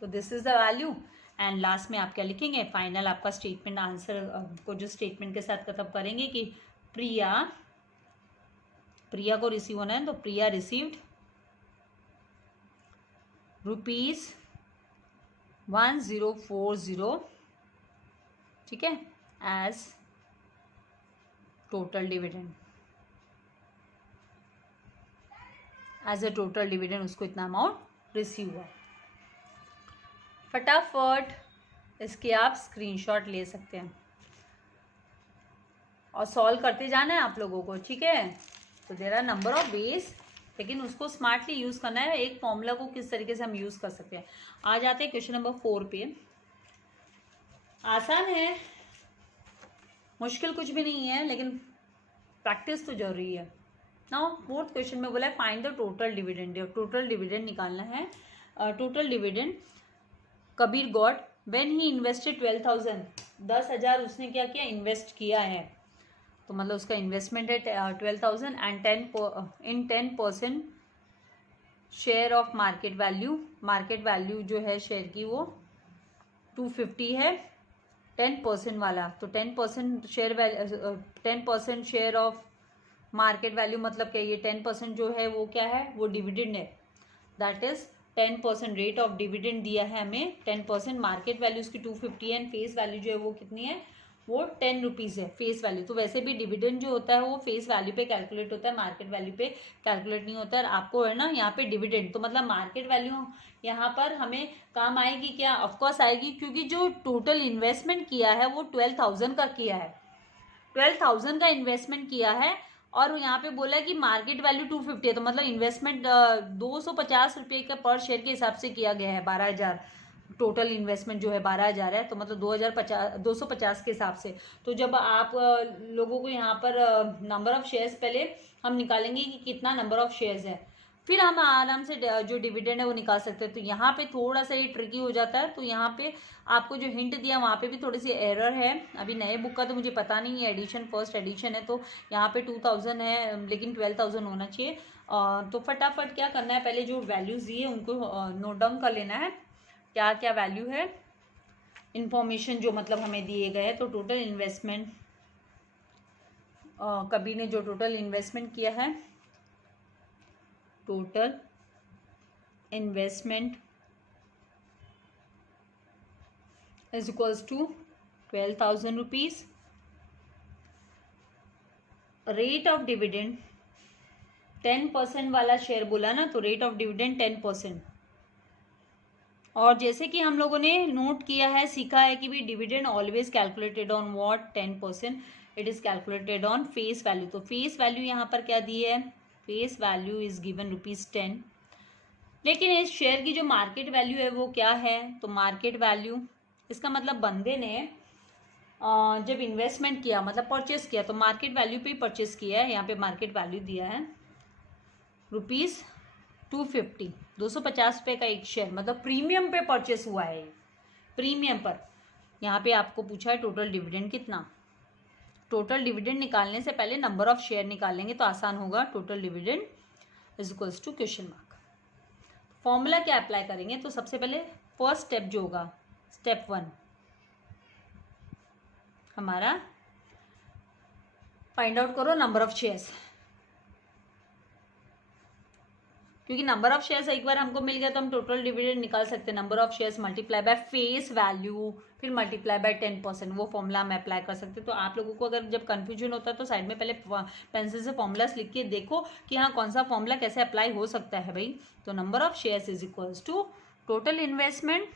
तो this is the value and last में आप क्या लिखेंगे? फाइनल आपका स्टेटमेंट आंसर को जो स्टेटमेंट के साथ खत्म करेंगे कि प्रिया को रिसीव होना है, तो प्रिया रिसीव्ड ₹1040, ठीक है, as total dividend. As a total dividend उसको इतना अमाउंट रिसीव हुआ। फटाफट इसके आप स्क्रीनशॉट ले सकते हैं और सॉल्व करते जाना है आप लोगों को, ठीक है। तो there are number of ways, लेकिन उसको स्मार्टली यूज करना है। एक फॉर्मूला को किस तरीके से हम यूज कर सकते हैं। आ जाते हैं क्वेश्चन नंबर 4 पे। आसान है, मुश्किल कुछ भी नहीं है, लेकिन प्रैक्टिस तो जरूरी है। नाउ फोर्थ क्वेश्चन में बोला है find the total dividend. Total dividend निकालना है। Total dividend Kabir got when he invested 12,000, 10,000 उसने क्या किया? इन्वेस्ट किया है। तो मतलब उसका इन्वेस्टमेंट है 12,000 and 10% share of market value. Market value जो है शेयर की वो 250 है, 10% वाला। तो 10% share 10% share of market value मतलब क्या? ये 10% जो है वो क्या है? वो डिविडेंड है। That is 10% rate of dividend दिया है हमें। 10% मार्केट वैल्यू उसकी 250 है एंड फेस वैल्यू जो है वो कितनी है? वो 10 रुपीज़ है फेस वैल्यू। तो वैसे भी डिविडेंड जो होता है वो फेस वैल्यू पे कैलकुलेट होता है, मार्केट वैल्यू पे कैलकुलेट नहीं होता है। आपको है ना यहाँ पे डिविडेंड, तो मतलब मार्केट वैल्यू यहाँ पर हमें काम आएगी क्या? ऑफकोर्स आएगी, क्योंकि जो टोटल इन्वेस्टमेंट किया है वो 12,000 का किया है। 12,000 का इन्वेस्टमेंट किया है और यहाँ पे बोला है कि मार्केट वैल्यू 250 है, तो मतलब इन्वेस्टमेंट 250 रुपये का पर शेयर के हिसाब से किया गया है। 12,000 टोटल इन्वेस्टमेंट जो है 12,000 है, तो मतलब 250 के हिसाब से। तो जब आप लोगों को यहाँ पर नंबर ऑफ शेयर्स पहले हम निकालेंगे कि कितना नंबर ऑफ शेयर्स है, फिर हम आराम से जो डिविडेंड है वो निकाल सकते हैं। तो यहाँ पे थोड़ा सा ये ट्रिकी हो जाता है। तो यहाँ पे आपको जो हिंट दिया वहाँ पे भी थोड़ी सी एरर है। अभी नए बुक का तो मुझे पता नहीं है, एडिशन फर्स्ट एडिशन है, तो यहाँ पे 2,000 है लेकिन 12,000 होना चाहिए। तो फटाफट क्या करना है, पहले जो वैल्यूज दिए उनको नोट डाउन कर लेना है, क्या क्या वैल्यू है, इंफॉर्मेशन जो मतलब हमें दिए गए हैं। तो टोटल इन्वेस्टमेंट कबीर ने जो टोटल इन्वेस्टमेंट किया है, total investment is equals to 12,000 rupees. Rate of dividend 10% वाला शेयर बोला ना, तो रेट ऑफ डिविडेंड 10%। और जैसे कि हम लोगों ने नोट किया है, सीखा है कि भी dividend always calculated on what 10%, it is calculated on face value. तो फेस वैल्यू यहाँ पर क्या दी है, फेस वैल्यू इज गिवन ₹10। लेकिन इस शेयर की जो मार्केट वैल्यू है वो क्या है, तो मार्केट वैल्यू, इसका मतलब बंदे ने जब इन्वेस्टमेंट किया मतलब परचेस किया तो मार्केट वैल्यू पे ही परचेस किया है। यहाँ पे मार्केट वैल्यू दिया है ₹250, 250 रुपये का एक शेयर, मतलब प्रीमियम पे परचेस हुआ है, प्रीमियम पर। यहाँ पे आपको पूछा है टोटल डिविडेंड कितना। टोटल डिविडेंड निकालने से पहले नंबर ऑफ शेयर निकालेंगे तो आसान होगा। Total dividend is equals to question mark. Formula क्या अप्लाई करेंगे, तो सबसे पहले फर्स्ट स्टेप जो होगा, स्टेप 1 हमारा फाइंड आउट करो नंबर ऑफ शेयर्स, क्योंकि नंबर ऑफ शेयर्स एक बार हमको मिल गया तो हम टोटल डिविडेंड निकाल सकते हैं। Number of shares multiply by face value, फिर मल्टीप्लाई बाय 10%, वो फॉर्मूला हम अप्लाई कर सकते हैं। तो आप लोगों को अगर जब कंफ्यूजन होता है तो साइड में पहले पेंसिल से फॉर्मूलास लिख के देखो कि हाँ कौन सा फॉर्मूला कैसे अप्लाई हो सकता है भाई। तो number of shares is equals to total investment,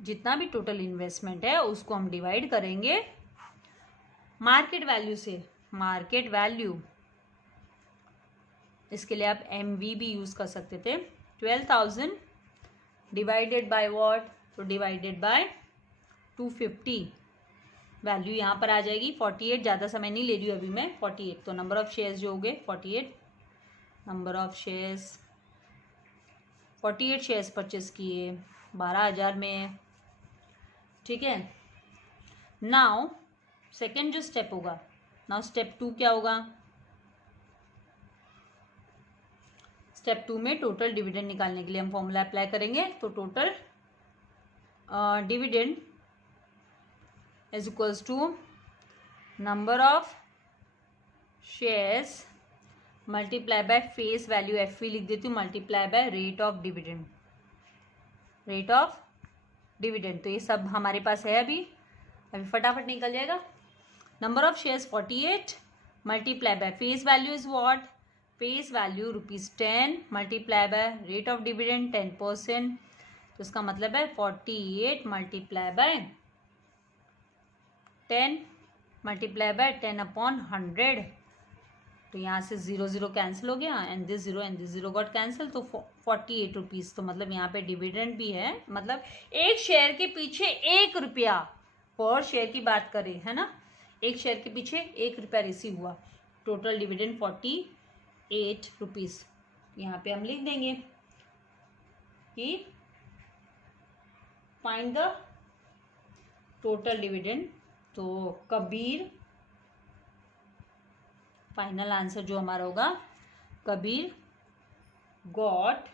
जितना भी टोटल इन्वेस्टमेंट है उसको हम डिवाइड करेंगे मार्केट वैल्यू से। मार्केट वैल्यू, इसके लिए आप MV भी यूज कर सकते थे। 12,000 डिवाइडेड बाय व्हाट, तो डिवाइडेड बाय 250, वैल्यू यहाँ पर आ जाएगी 48। ज़्यादा समय नहीं ले रही हूँ अभी मैं, 48। तो नंबर ऑफ शेयर्स जो हो गए 48, number of shares 48 shares purchase किए 12,000 में, ठीक है। नाउ सेकेंड जो स्टेप होगा, नाउ स्टेप 2 क्या होगा, स्टेप 2 में टोटल डिविडेंड निकालने के लिए हम फॉर्मूला अप्लाई करेंगे। तो total dividend is equals to number of shares multiply by face value, FV लिख देती हूँ, multiply by rate of dividend, rate of dividend. तो ये सब हमारे पास है अभी फटाफट निकल जाएगा। Number of shares 48 multiply by face value is what, face value ₹10 multiply by rate of dividend 10%, तो इसका मतलब है 48 मल्टीप्लाई बाय 10 मल्टीप्लाई बाय 10/100। तो यहाँ से 0 कैंसिल हो गया and this zero got cancel, तो 48 रुपीज़। तो मतलब यहाँ पे डिविडेंड भी है, मतलब एक शेयर के पीछे ₹1 पर शेयर की बात करें, है ना, एक शेयर के पीछे ₹1 रिसीव हुआ। Total dividend 48 rupees. यहाँ पे हम लिख देंगे कि फाइंड द टोटल डिविडेंड। तो कबीर, फाइनल आंसर जो हमारा होगा, Kabir got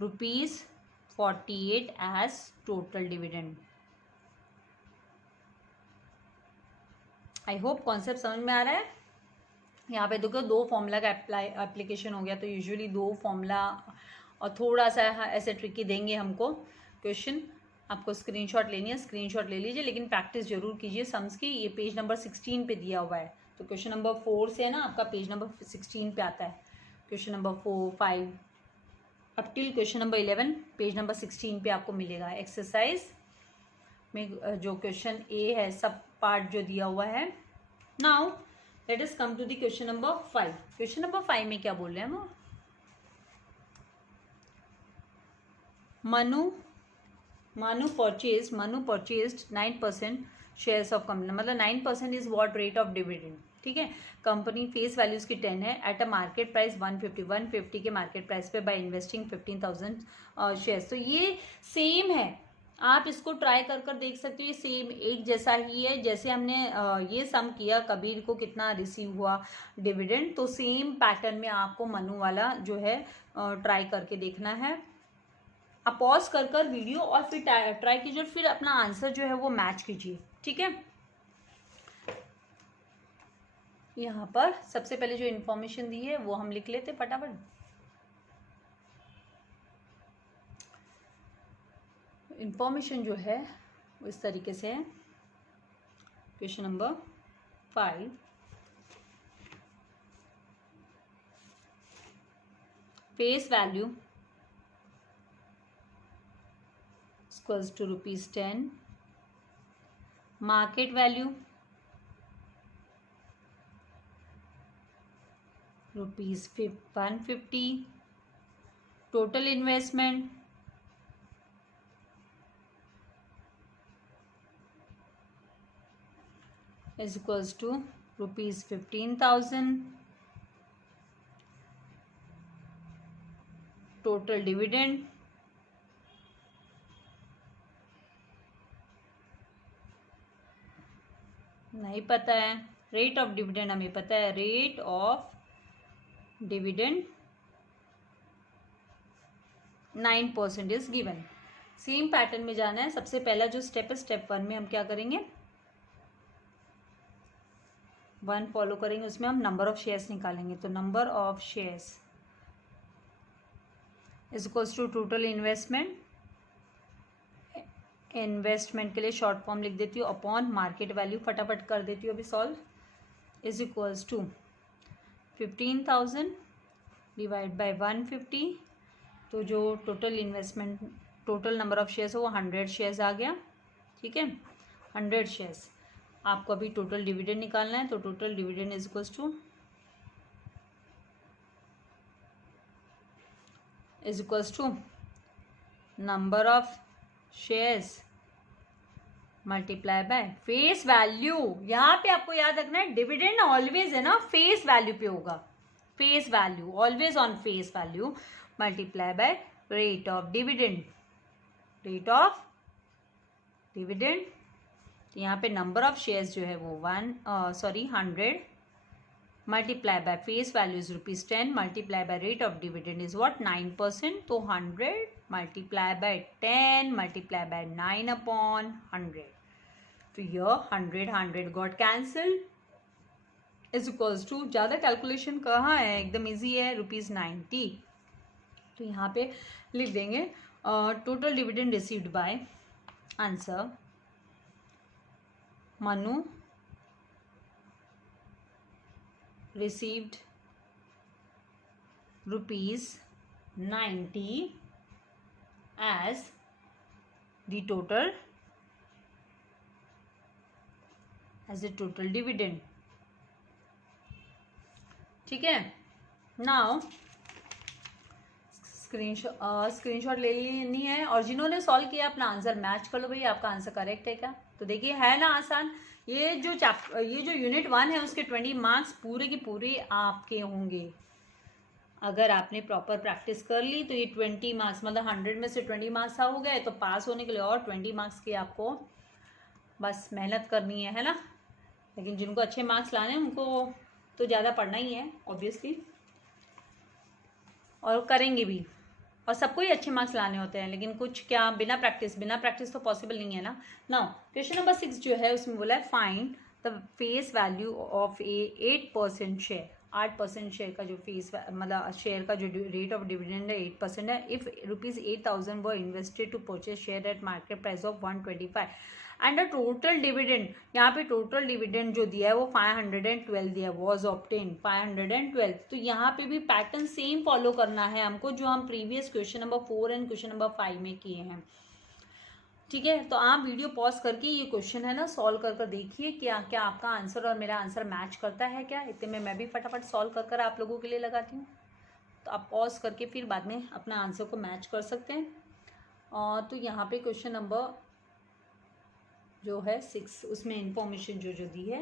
₹48 as total dividend. I hope concept समझ में आ रहा है। यहाँ पे देखो 2 फॉर्मूला का एप्लीकेशन हो गया। तो यूजुअली 2 फॉर्मूला और थोड़ा सा ऐसे ट्रिकी देंगे हमको क्वेश्चन। आपको स्क्रीनशॉट लेनी है, स्क्रीनशॉट ले लीजिए, लेकिन प्रैक्टिस जरूर कीजिए सम्स की। ये पेज नंबर 16 पे दिया हुआ है। तो क्वेश्चन नंबर 4 से है ना आपका पेज नंबर 16 पे आता है। Question number 4, 5 up till question number 11 page number 16 पे आपको मिलेगा। एक्सरसाइज में जो क्वेश्चन A है सब पार्ट जो दिया हुआ है। Now let us come to the question number 5। Question number 5 में क्या बोल रहे हैं हम, Manu purchased 9% shares of company, मतलब 9% is what rate of dividend, ठीक है। कंपनी फेस वैल्यू उसकी 10 है, एट अ मार्केट प्राइस 150 के मार्केट प्राइस पे बाय इन्वेस्टिंग 15,000 शेयर्स। तो ये सेम है, आप इसको ट्राई कर कर देख सकते हो। ये सेम एक जैसा ही है, जैसे हमने ये सम किया कबीर को कितना रिसीव हुआ डिविडेंड, तो सेम पैटर्न में आपको मनु वाला जो है ट्राई करके देखना है। आप पॉज कर कर वीडियो और फिर ट्राई कीजिए, फिर अपना आंसर जो है वो मैच कीजिए, ठीक है। यहाँ पर सबसे पहले जो इन्फॉर्मेशन दी है वो हम लिख लेते फटाफट। इन्फॉर्मेशन जो है वो इस तरीके से है। Question number 5, face value equals to ₹10. Market value ₹150. Total investment is equals to ₹15,000. Total dividend नहीं पता है. रेट ऑफ डिविडेंड हमें पता है. Rate of dividend 9% is given. Same pattern में जाना है. सबसे पहला जो स्टेप है, स्टेप 1 में हम क्या करेंगे, 1 फॉलो करेंगे. उसमें हम नंबर ऑफ शेयर्स निकालेंगे. तो number of shares is equals to total investment. Investment के लिए शॉर्ट फॉर्म लिख देती हूँ अपॉन मार्केट वैल्यू. फटाफट कर देती हूँ अभी solve. Is equals to 15,000 divide by 150. तो जो total investment, total number of shares है वो 100 शेयर्स आ गया. ठीक है, 100 शेयर्स. आपको अभी टोटल डिविडेंड निकालना है. तो total dividend is equals to number of shares multiply by face value. यहाँ पे आपको याद रखना है डिविडेंड ऑलवेज है ना फेस वैल्यू पे होगा. Face value always on face value multiply by rate of dividend. Rate of dividend. यहाँ पे नंबर ऑफ शेयर्स जो है वो 100 multiply by face value is ₹10 multiply by rate of dividend is what 9%. तो 100 multiply by 10 multiply by 9 upon 100. तो यह 100 got cancel is equals to, ज़्यादा कैलकुलेशन कहाँ है, एकदम इजी है, ₹90. तो यहाँ पे लिख देंगे total dividend received by answer Manu received ₹90 as the total dividend. ठीक है. नाउ स्क्रीनशॉट ले लेनी है और जिन्होंने सॉल्व किया अपना आंसर मैच कर लो भाई, आपका आंसर करेक्ट है क्या. तो देखिए है ना आसान. ये जो यूनिट 1 है उसके 20 मार्क्स पूरे के पूरे आपके होंगे. अगर आपने प्रॉपर प्रैक्टिस कर ली तो ये 20 मार्क्स, मतलब 100 में से 20 मार्क्स हो गए. तो पास होने के लिए और 20 मार्क्स की आपको बस मेहनत करनी है ना. लेकिन जिनको अच्छे मार्क्स लाने हैं उनको तो ज़्यादा पढ़ना ही है ऑब्वियसली, और करेंगे भी, और सबको ही अच्छे मार्क्स लाने होते हैं. लेकिन कुछ क्या बिना प्रैक्टिस तो पॉसिबल नहीं है ना. नाउ क्वेश्चन नंबर 6 जो है उसमें बोला है find the face value of A 8% share. 8% share का जो फेस, मतलब शेयर का जो रेट ऑफ डिविडेंड है 8% है. If ₹8,000 were invested to purchase share at market price of 125 and the total dividend, यहाँ पे टोटल डिविडेंड जो दिया है वो 512 दिया है, वॉज ऑब्टेन 512. तो यहाँ पे भी पैटर्न सेम फॉलो करना है हमको जो हम previous question number 4 and question number 5 में किए हैं. ठीक है, तो आप वीडियो पॉज करके ये क्वेश्चन है ना सॉल्व कर देखिए क्या क्या आपका आंसर और मेरा आंसर मैच करता है क्या. इतने में मैं भी फटाफट सॉल्व कर आप लोगों के लिए लगाती हूँ. तो आप पॉज करके फिर बाद में अपना आंसर को मैच कर सकते हैं. तो यहाँ पे क्वेश्चन नंबर जो है 6, उसमें इंफॉर्मेशन जो दी है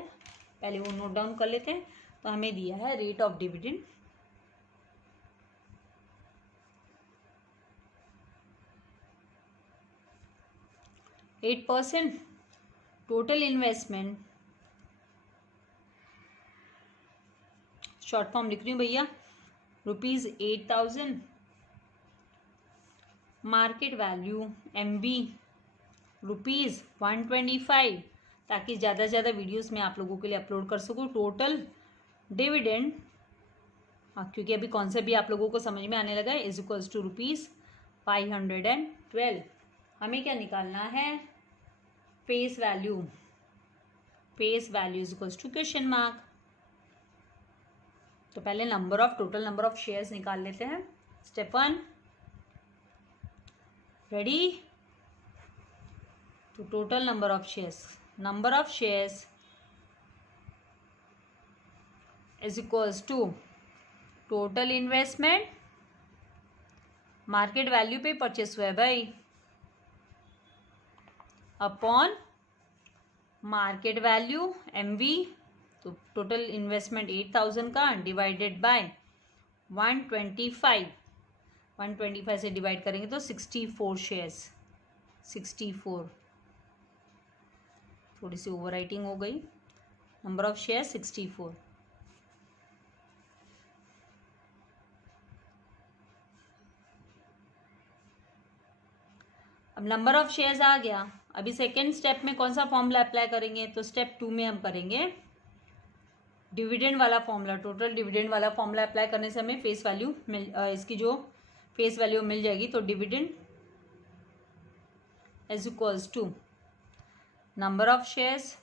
पहले वो नोट डाउन कर लेते हैं. तो हमें दिया है rate of dividend 8%. Total investment short form लिख रही हूँ भैया, ₹8,000. मार्केट वैल्यू MB ₹125, ताकि ज़्यादा से ज़्यादा वीडियोस मैं आप लोगों के लिए अपलोड कर सकूँ. टोटल डिविडेंड, क्योंकि अभी कॉन्सेप्ट भी आप लोगों को समझ में आने लगा है, इज इक्वल्स टू ₹512. हमें क्या निकालना है, face value. Face value is equals to question mark. तो पहले टोटल नंबर ऑफ शेयर्स निकाल लेते हैं. Step 1, ready. तो total number of shares is equals to total investment, market value पे परचेस हुआ है भाई, अपॉन मार्केट वैल्यू MV, तो टोटल इन्वेस्टमेंट 8,000 का डिवाइडेड बाय 125 से डिवाइड करेंगे तो 64 शेयर्स, 64, थोड़ी सी ओवर राइटिंग हो गई, नंबर ऑफ शेयर 64। अब नंबर ऑफ शेयर्स आ गया। अभी सेकेंड स्टेप में कौन सा फॉर्मूला अप्लाई करेंगे, तो स्टेप 2 में हम करेंगे डिविडेंड वाला फॉर्मूला। टोटल डिविडेंड वाला फॉर्मूला अप्लाई करने से हमें फेस वैल्यू इसकी जो फेस वैल्यू मिल जाएगी। तो dividend is equals to number of shares,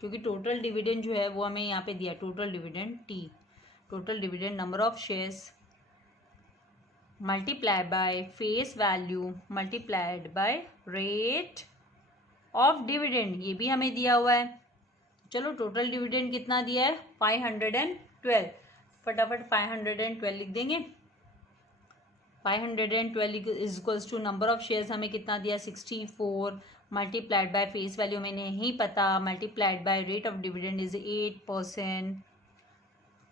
क्योंकि टोटल डिविडेंड जो है वो हमें यहाँ पे दिया, total dividend T, total dividend number of shares multiply by face value multiplied by rate of dividend, ये भी हमें दिया हुआ है। चलो टोटल डिविडेंड कितना दिया है 512, फटाफट 512 लिख देंगे। 512 is equals to number of shares हमें कितना दिया 64, मल्टीप्लाइड बाय फेस वैल्यू हमें नहीं पता, multiplied by rate of dividend is 8%,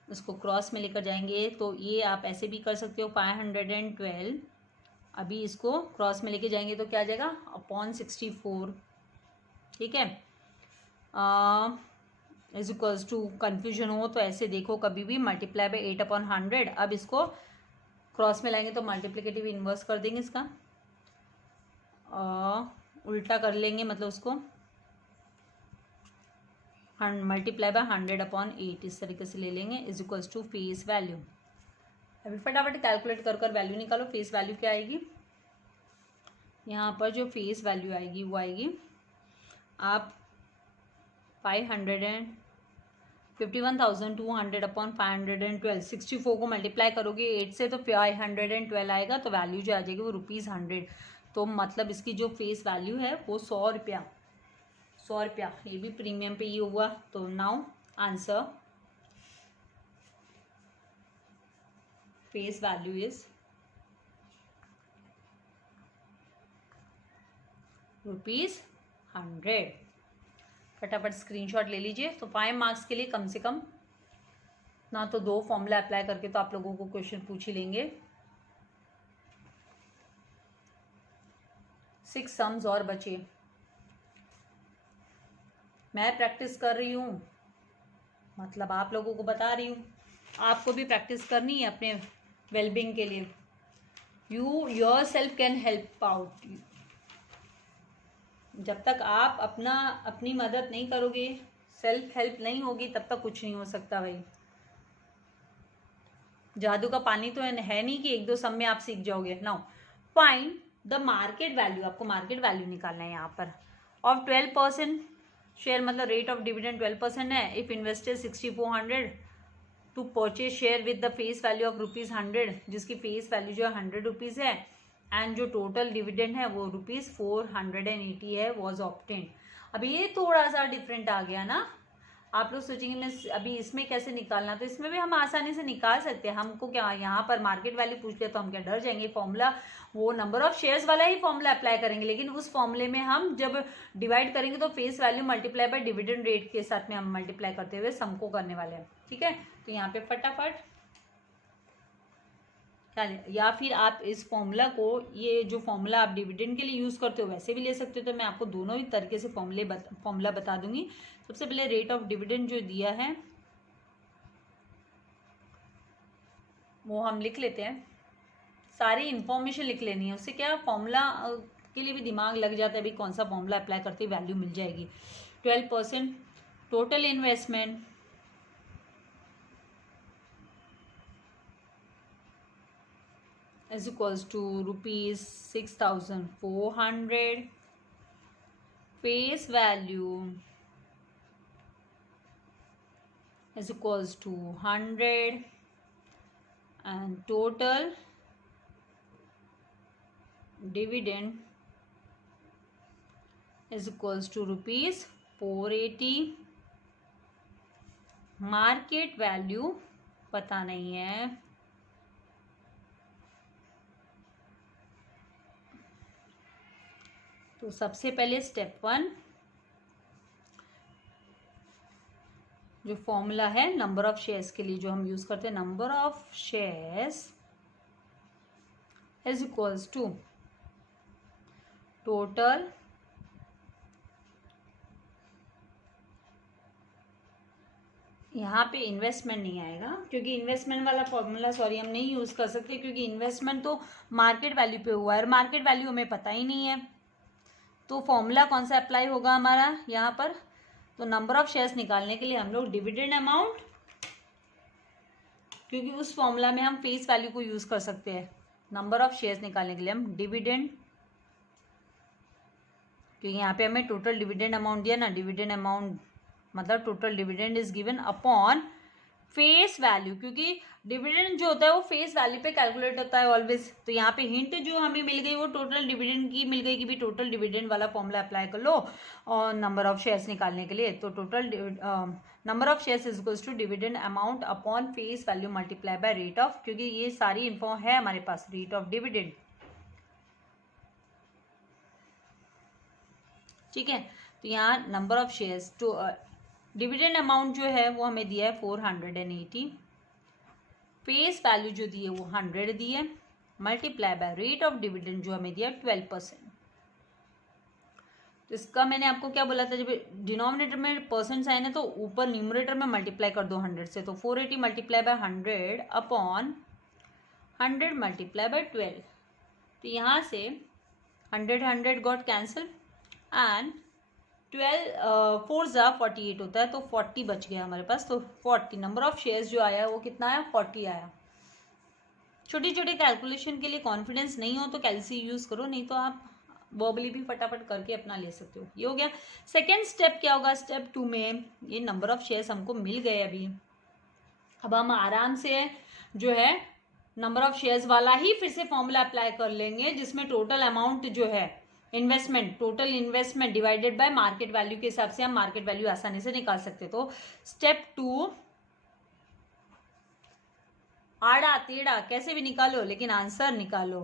उसको क्रॉस में लेकर जाएंगे तो ये आप ऐसे भी कर सकते हो 512, अभी इसको क्रॉस में लेके जाएंगे तो क्या आ जाएगा अपॉन 64, ठीक है। इज इक्वल्स टू, कन्फ्यूजन हो तो ऐसे देखो कभी भी, मल्टीप्लाई बाय 8/100, अब इसको क्रॉस में लाएंगे तो मल्टीप्लिकेटिव इन्वर्स कर देंगे इसका, उल्टा कर लेंगे, मतलब उसको मल्टीप्लाई बाय 100/8 इस तरीके से ले लेंगे, is equals to face value. अभी फटाफट कैलकुलेट कर वैल्यू निकालो। फेस वैल्यू क्या आएगी, यहाँ पर जो फेस वैल्यू आएगी वो आएगी, आप 51,200/512, 64 को मल्टीप्लाई करोगे 8 से तो 512 आएगा, तो वैल्यू जो आ जाएगी वो ₹100। तो मतलब इसकी जो फेस वैल्यू है वो 100 रुपया, ये भी प्रीमियम पे ही हुआ। तो now answer face value is ₹100। फटाफट स्क्रीनशॉट ले लीजिए। तो 5 मार्क्स के लिए कम से कम ना तो 2 फॉर्मूला अप्लाई करके तो आप लोगों को क्वेश्चन पूछ ही लेंगे, 6 सम्स और बचे। मैं प्रैक्टिस कर रही हूँ, मतलब आप लोगों को बता रही हूँ, आपको भी प्रैक्टिस करनी है अपने वेलबींग के लिए। You your self can help out. जब तक आप अपनी मदद नहीं करोगे, सेल्फ हेल्प नहीं होगी, तब तक कुछ नहीं हो सकता भाई। जादू का पानी तो है नहीं कि 1-2 सम में आप सीख जाओगे। Now find the market value, आपको मार्केट वैल्यू निकालना है यहाँ पर, ऑफ 12% शेयर, मतलब रेट ऑफ डिविडेंड 12% है। If invested 6400 to purchase share with the face value of ₹100, जिसकी फेस वैल्यू जो है 100 रुपीज़ है, एंड जो टोटल डिविडेंड है वो ₹480 है, वॉज ऑप्टेंड। अभी ये थोड़ा सा डिफरेंट आ गया ना, आप लोग सोचेंगे मैं अभी इसमें कैसे निकालना, तो इसमें भी हम आसानी से निकाल सकते हैं। हमको क्या यहाँ पर मार्केट वैल्यू पूछ लिया तो हम क्या डर जाएंगे, फॉर्मूला वो नंबर ऑफ शेयर्स वाला ही फॉर्मूला अप्लाई करेंगे, लेकिन उस फॉर्मूले में हम जब डिवाइड करेंगे तो face value multiply bye dividend rate के साथ में हम मल्टीप्लाई करते हुए सम को करने वाले हैं, ठीक है। तो यहाँ पे फटाफट, या फिर आप इस फॉर्मूला को, ये जो फॉर्मूला आप डिविडेंड के लिए यूज़ करते हो वैसे भी ले सकते हो। तो मैं आपको दोनों ही तरीके से फॉर्मूला बता दूंगी। सबसे पहले रेट ऑफ डिविडेंड जो दिया है वो हम लिख लेते हैं, सारी इंफॉर्मेशन लिख लेनी है, उससे क्या फॉर्मूला के लिए भी दिमाग लग जाता है, भाई कौन सा फॉर्मूला अप्लाई करते वैल्यू मिल जाएगी। 12% total investment is equals to ₹6,400, face value is equals to 100, and total dividend is equals to ₹480। Market value पता नहीं है, तो सबसे पहले स्टेप 1 जो फॉर्मूला है नंबर ऑफ शेयर्स के लिए जो हम यूज करते हैं, number of shares is equals to total यहाँ पे इन्वेस्टमेंट नहीं आएगा क्योंकि इन्वेस्टमेंट वाला फॉर्मूला हम नहीं यूज कर सकते क्योंकि इन्वेस्टमेंट तो मार्केट वैल्यू पे हुआ है और मार्केट वैल्यू हमें पता ही नहीं है। तो फॉर्मूला कौन सा अप्लाई होगा हमारा यहाँ पर, तो नंबर ऑफ शेयर्स निकालने के लिए हम लोग डिविडेंड अमाउंट, क्योंकि उस फॉर्मूला में हम फेस वैल्यू को यूज कर सकते हैं। नंबर ऑफ शेयर्स निकालने के लिए हम डिविडेंड, क्योंकि यहाँ पे हमें टोटल डिविडेंड अमाउंट दिया ना, डिविडेंड अमाउंट मतलब total dividend is given upon face value, क्योंकि डिविडेंड जो होता है वो फेस वैल्यू पे कैलकुलेट होता है ऑलवेज। तो यहाँ पे हिंट जो हमें मिल गई वो टोटल डिविडेंड की मिल गई कि भी टोटल डिविडेंड वाला फॉर्मूला अप्लाई कर लो और नंबर ऑफ शेयर्स निकालने के लिए। तो total number of shares is equals to dividend amount upon face value multiply by rate of, क्योंकि ये सारी इन्फो है हमारे पास, रेट ऑफ डिविडेंड। ठीक है, तो यहाँ number of shares to dividend amount जो है वो हमें दिया है 480, फेस वैल्यू जो दी है वो 100 दी है, multiply by rate of dividend जो हमें दिया 12%। तो इसका मैंने आपको क्या बोला था, जब डिनोमिनेटर में परसेंट साइन है तो ऊपर न्यूमरेटर में मल्टीप्लाई कर दो 100 से, तो 480 multiply by 100 upon 100 multiply bye 12। तो यहाँ से 100 गॉट कैंसिल एंड 12 4 ज़ा 48 होता है, तो 40 बच गया हमारे पास। तो 40 नंबर ऑफ शेयर्स जो आया वो कितना आया, 40 आया। छोटी छोटी कैलकुलेशन के लिए कॉन्फिडेंस नहीं हो तो कैलसी यूज करो, नहीं तो आप वर्बली भी फटाफट करके अपना ले सकते हो। ये हो गया। सेकेंड स्टेप क्या होगा, स्टेप 2 में ये नंबर ऑफ शेयर्स हमको मिल गए अभी। अब हम आराम से जो है नंबर ऑफ शेयर्स वाला ही फिर से फॉर्मूला अप्लाई कर लेंगे, जिसमें टोटल अमाउंट जो है investment, total investment divided by market value के हिसाब से हम मार्केट वैल्यू आसानी से निकाल सकते। तो स्टेप 2 आड़ा टेढ़ा कैसे भी निकालो लेकिन आंसर निकालो।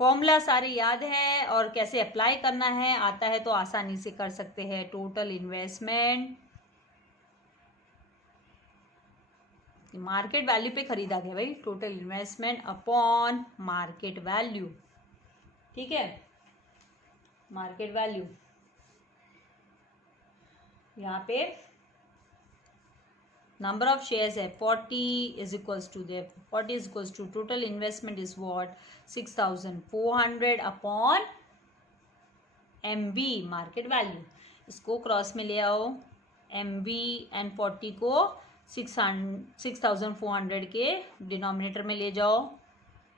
फॉर्मूला सारे याद है और कैसे अप्लाई करना है आता है तो आसानी से कर सकते हैं। टोटल इन्वेस्टमेंट मार्केट वैल्यू पे खरीदा गया भाई, total investment upon market value. ठीक है, मार्केट वैल्यू यहाँ पे नंबर ऑफ शेयर्स है 40 is equals to 40 is equals to total investment is what 6400 upon MV market value. इसको क्रॉस में ले आओ, MV एंड 40 को 6400 के डिनोमिनेटर में ले जाओ।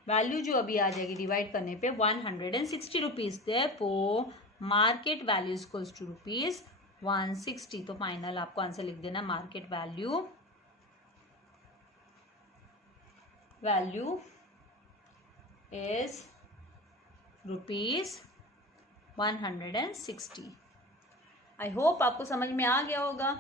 वैल्यू जो अभी आ जाएगी डिवाइड करने पे 160 rupees. Therefore market value is equals to ₹160। तो फाइनल आपको आंसर लिख देना, market value is ₹160। I hope आपको समझ में आ गया होगा।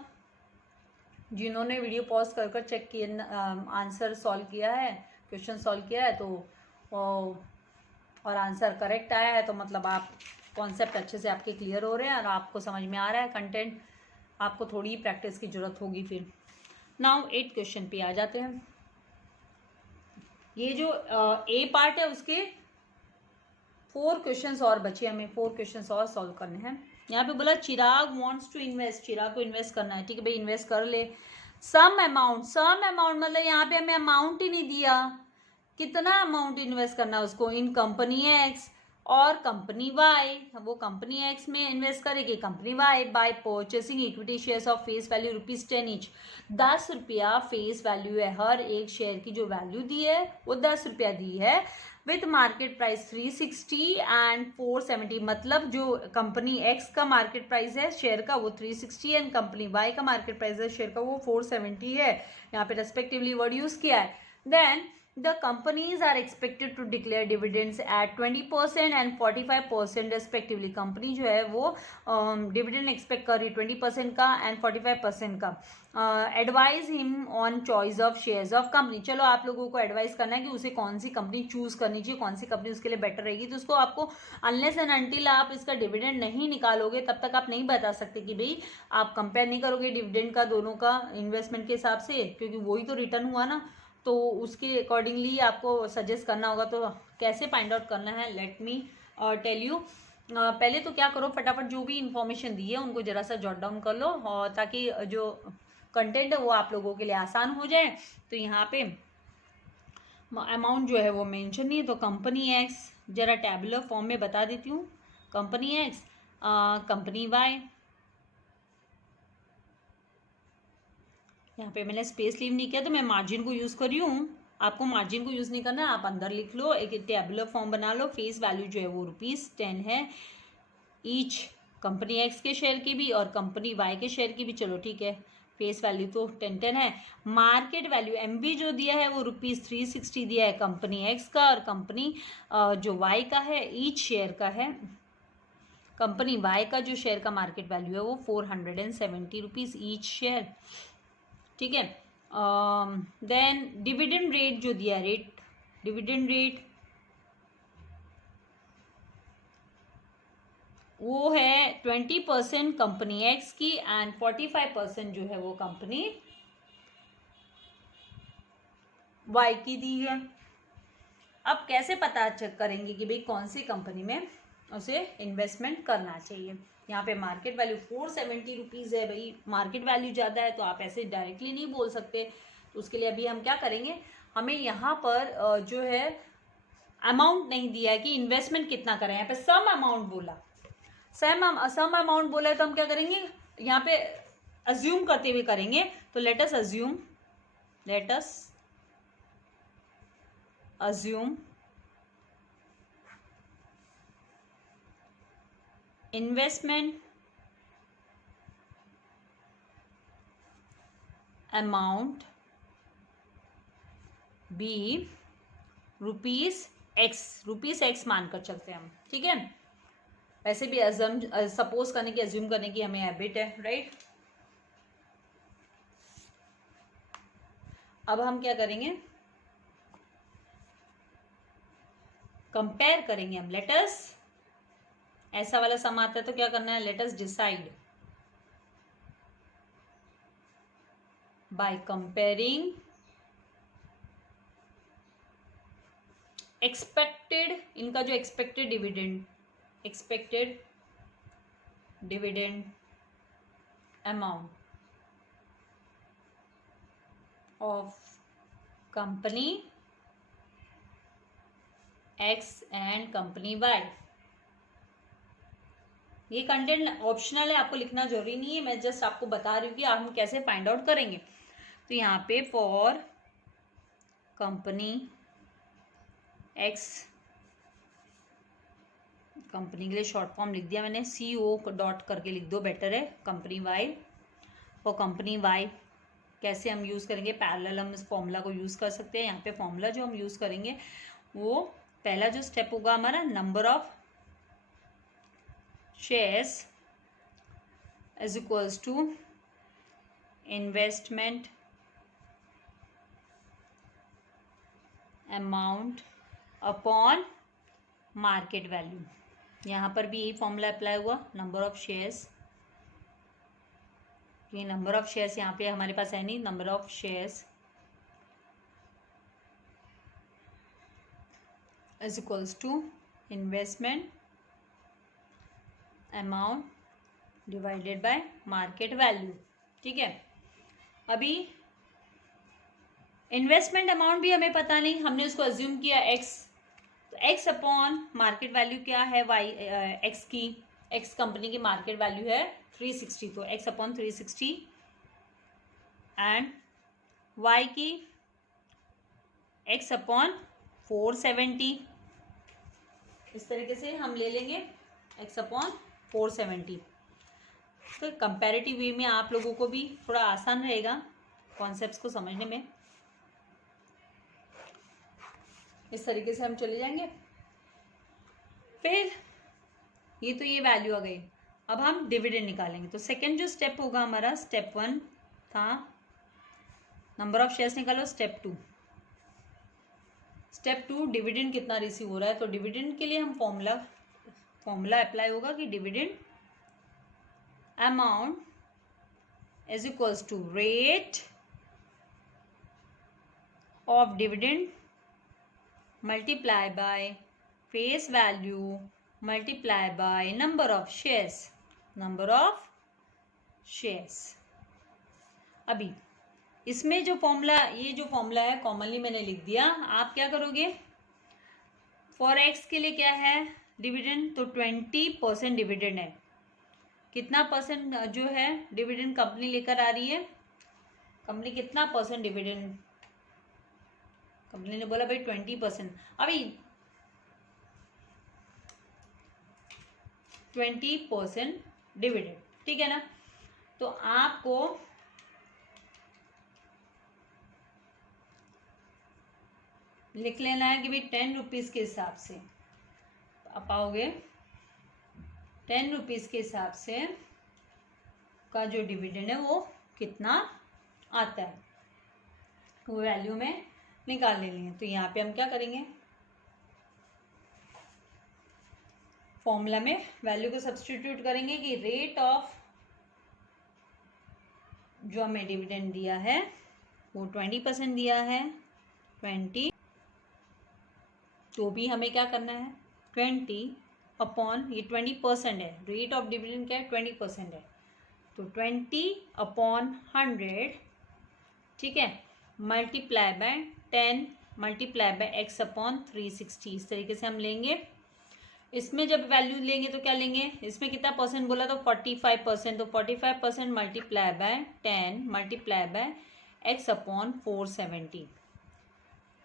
जिन्होंने वीडियो पॉज कर कर चेक किया, आंसर सॉल्व किया है, क्वेश्चन सॉल्व किया है तो और आंसर करेक्ट आया है तो मतलब आप कॉन्सेप्ट अच्छे से आपके क्लियर हो रहे हैं और आपको समझ में आ रहा है कंटेंट। आपको थोड़ी प्रैक्टिस की जरूरत होगी। फिर नाउ 8 क्वेश्चन पे आ जाते हैं। ये जो ए पार्ट है उसके 4 क्वेश्चंस और बचे, हमें 4 क्वेश्चंस और सॉल्व करने हैं। यहाँ पे बोला चिराग वांट्स टू इन्वेस्ट, चिराग को इन्वेस्ट करना है। ठीक है भाई, इन्वेस्ट कर ले। सम अमाउंट मतलब यहाँ पे हमें अमाउंट ही नहीं दिया, कितना अमाउंट इन्वेस्ट करना है उसको इन कंपनी एक्स और कंपनी वाई। वो कंपनी एक्स में इन्वेस्ट करेगी, company Y by purchasing equity shares of face value ₹10 each. 10 रुपया फेस वैल्यू है, हर एक शेयर की जो वैल्यू दी है वो 10 रुपया दी है, विथ मार्केट प्राइस 360 एंड 470। मतलब जो कंपनी एक्स का मार्केट प्राइस है शेयर का वो 360 एंड कंपनी वाई का मार्केट प्राइस है शेयर का वो 470 है। यहाँ पे रेस्पेक्टिवली वर्ड यूज किया है। Then the companies are expected to declare dividends at 20% and 45% respectively. Company जो है वो डिविडेंड एक्सपेक्ट कर रही है 20% का एंड 45% का. Advise him on choice of shares of company. चलो आप लोगों को एडवाइस करना है कि उसे कौन सी कंपनी चूज करनी चाहिए, कौन सी कंपनी उसके लिए बेटर रहेगी. तो उसको आपको अनलेस एंड अनटिल आप इसका डिविडेंड नहीं निकालोगे तब तक आप नहीं बता सकते कि भाई आप कंपेयर नहीं करोगे डिविडेंड का दोनों का इन्वेस्टमेंट के हिसाब से, क्योंकि वही तो रिटर्न हुआ ना. तो उसके अकॉर्डिंगली आपको सजेस्ट करना होगा. तो कैसे फाइंड आउट करना है, लेट मी टेल यू. पहले तो क्या करो, फटाफट जो भी इंफॉर्मेशन दी है उनको जरा सा जॉट डाउन कर लो, और ताकि जो कंटेंट है वो आप लोगों के लिए आसान हो जाए. तो यहाँ पे अमाउंट जो है वो मेंशन नहीं है. तो कंपनी एक्स जरा टैबुलर फॉर्म में बता देती हूँ. कंपनी एक्स, कंपनी वाई, यहाँ पे मैंने स्पेस लीव नहीं किया तो मैं मार्जिन को यूज़ कर रही हूँ. आपको मार्जिन को यूज़ नहीं करना है, आप अंदर लिख लो, एक टेबुलर फॉर्म बना लो. फेस वैल्यू जो है वो ₹10 है ईच, कंपनी एक्स के शेयर की भी और कंपनी वाई के शेयर की भी. चलो ठीक है, फेस वैल्यू तो 10 है. मार्केट वैल्यू एमबी जो दिया है वो ₹360 दिया है कंपनी एक्स का, और कंपनी जो वाई का है ईच शेयर का है. कंपनी वाई का जो शेयर का मार्केट वैल्यू है वो ₹470 ईच शेयर. ठीक है. देन डिविडेंड रेट जो दिया है, डिविडेंड रेट वो है 20% कंपनी एक्स की एंड 45% जो है वो कंपनी वाई की दी है. अब कैसे पता चेक करेंगे कि भाई कौन सी कंपनी में उसे इन्वेस्टमेंट करना चाहिए. यहाँ पे मार्केट वैल्यू ₹470 है. भाई मार्केट वैल्यू ज़्यादा है तो आप ऐसे डायरेक्टली नहीं बोल सकते. तो उसके लिए अभी हम क्या करेंगे, हमें यहाँ पर जो है अमाउंट नहीं दिया है कि इन्वेस्टमेंट कितना करें. यहाँ पे सम अमाउंट बोला, सम अमाउंट बोला है तो हम क्या करेंगे, यहाँ पे अज्यूम करते हुए करेंगे. तो let us assume investment amount be ₹X मानकर चलते हैं हम. ठीक है. वैसे भी सपोज करने की, अज्यूम करने की हमें हैबिट है, राइट. अब हम क्या करेंगे, कंपेयर करेंगे हम. लेटस ऐसा वाला सम आता है तो क्या करना है, let us decide by comparing expected, इनका जो expected dividend amount of company X and company Y. ये कंटेंट ऑप्शनल है, आपको लिखना जरूरी नहीं है, मैं जस्ट आपको बता रही हूँ कि हम कैसे फाइंड आउट करेंगे. तो यहाँ पे फॉर कंपनी एक्स, कंपनी के लिए शॉर्ट फॉर्म लिख दिया मैंने, CO डॉट करके लिख दो, बेटर है. Company Y, for company Y कैसे हम यूज़ करेंगे, पैरेलल हम इस फॉर्मूला को यूज़ कर सकते हैं. यहाँ पे फॉर्मूला जो हम यूज़ करेंगे वो पहला जो स्टेप होगा हमारा, number of shares is equals to investment amount upon market value. यहाँ पर भी यही फॉर्मूला अप्लाई हुआ, नंबर ऑफ शेयर्स. ये नंबर ऑफ शेयर्स यहाँ पे हमारे पास है नहीं, number of shares is equals to investment amount divided by market value. ठीक है. अभी इन्वेस्टमेंट अमाउंट भी हमें पता नहीं, हमने उसको अज्यूम किया एक्स. तो एक्स अपॉन मार्केट वैल्यू क्या है, वाई एक्स की, एक्स कंपनी की मार्केट वैल्यू है 360. तो एक्स अपॉन 360 एंड वाई की एक्स अपॉन 470. इस तरीके से हम ले लेंगे एक्स अपॉन 470. तो कंपैरेटिव वे में आप लोगों को भी थोड़ा आसान रहेगा कॉन्सेप्ट्स को समझने में. इस तरीके से हम चले जाएंगे। फिर ये तो ये वैल्यू आ गई, अब हम डिविडेंड निकालेंगे। तो सेकेंड जो स्टेप होगा हमारा, स्टेप 1 था नंबर ऑफ शेयर्स निकालो, स्टेप 2 डिविडेंड कितना रिसीव हो रहा है। तो डिविडेंड के लिए हम फॉर्मूला अप्लाई होगा कि dividend amount is equals to rate of dividend multiply by face value multiply by number of shares. अभी इसमें जो फॉर्मूला, ये जो फॉर्मूला है कॉमनली मैंने लिख दिया। आप क्या करोगे, फॉर एक्स के लिए क्या है डिविडेंड, तो 20% डिविडेंड है। कितना परसेंट जो है डिविडेंड कंपनी लेकर आ रही है, कंपनी कितना परसेंट डिविडेंड, कंपनी ने बोला भाई 20%। अभी 20% डिविडेंड, ठीक है ना। तो आपको लिख लेना है कि भाई 10 रुपीज़ के हिसाब से आप पाओगे, 10 रुपीज़ के हिसाब से का जो डिविडेंड है वो कितना आता है, वो वैल्यू में निकाल लेनी है। तो यहाँ पे हम क्या करेंगे, फॉर्मूला में वैल्यू को सब्स्टिट्यूट करेंगे कि रेट ऑफ जो हमें डिविडेंड दिया है वो 20% दिया है, 20, तो भी हमें क्या करना है 20 अपॉन, ये 20% है, रेट ऑफ डिविडेंड क्या है 20% है, तो 20 अपॉन 100, ठीक है, multiply by 10 multiply bye x upon 360। इस तरीके से हम लेंगे। इसमें जब वैल्यू लेंगे तो क्या लेंगे, इसमें कितना परसेंट बोला, तो 45%, तो 45% multiply by 10 multiply bye x upon 470।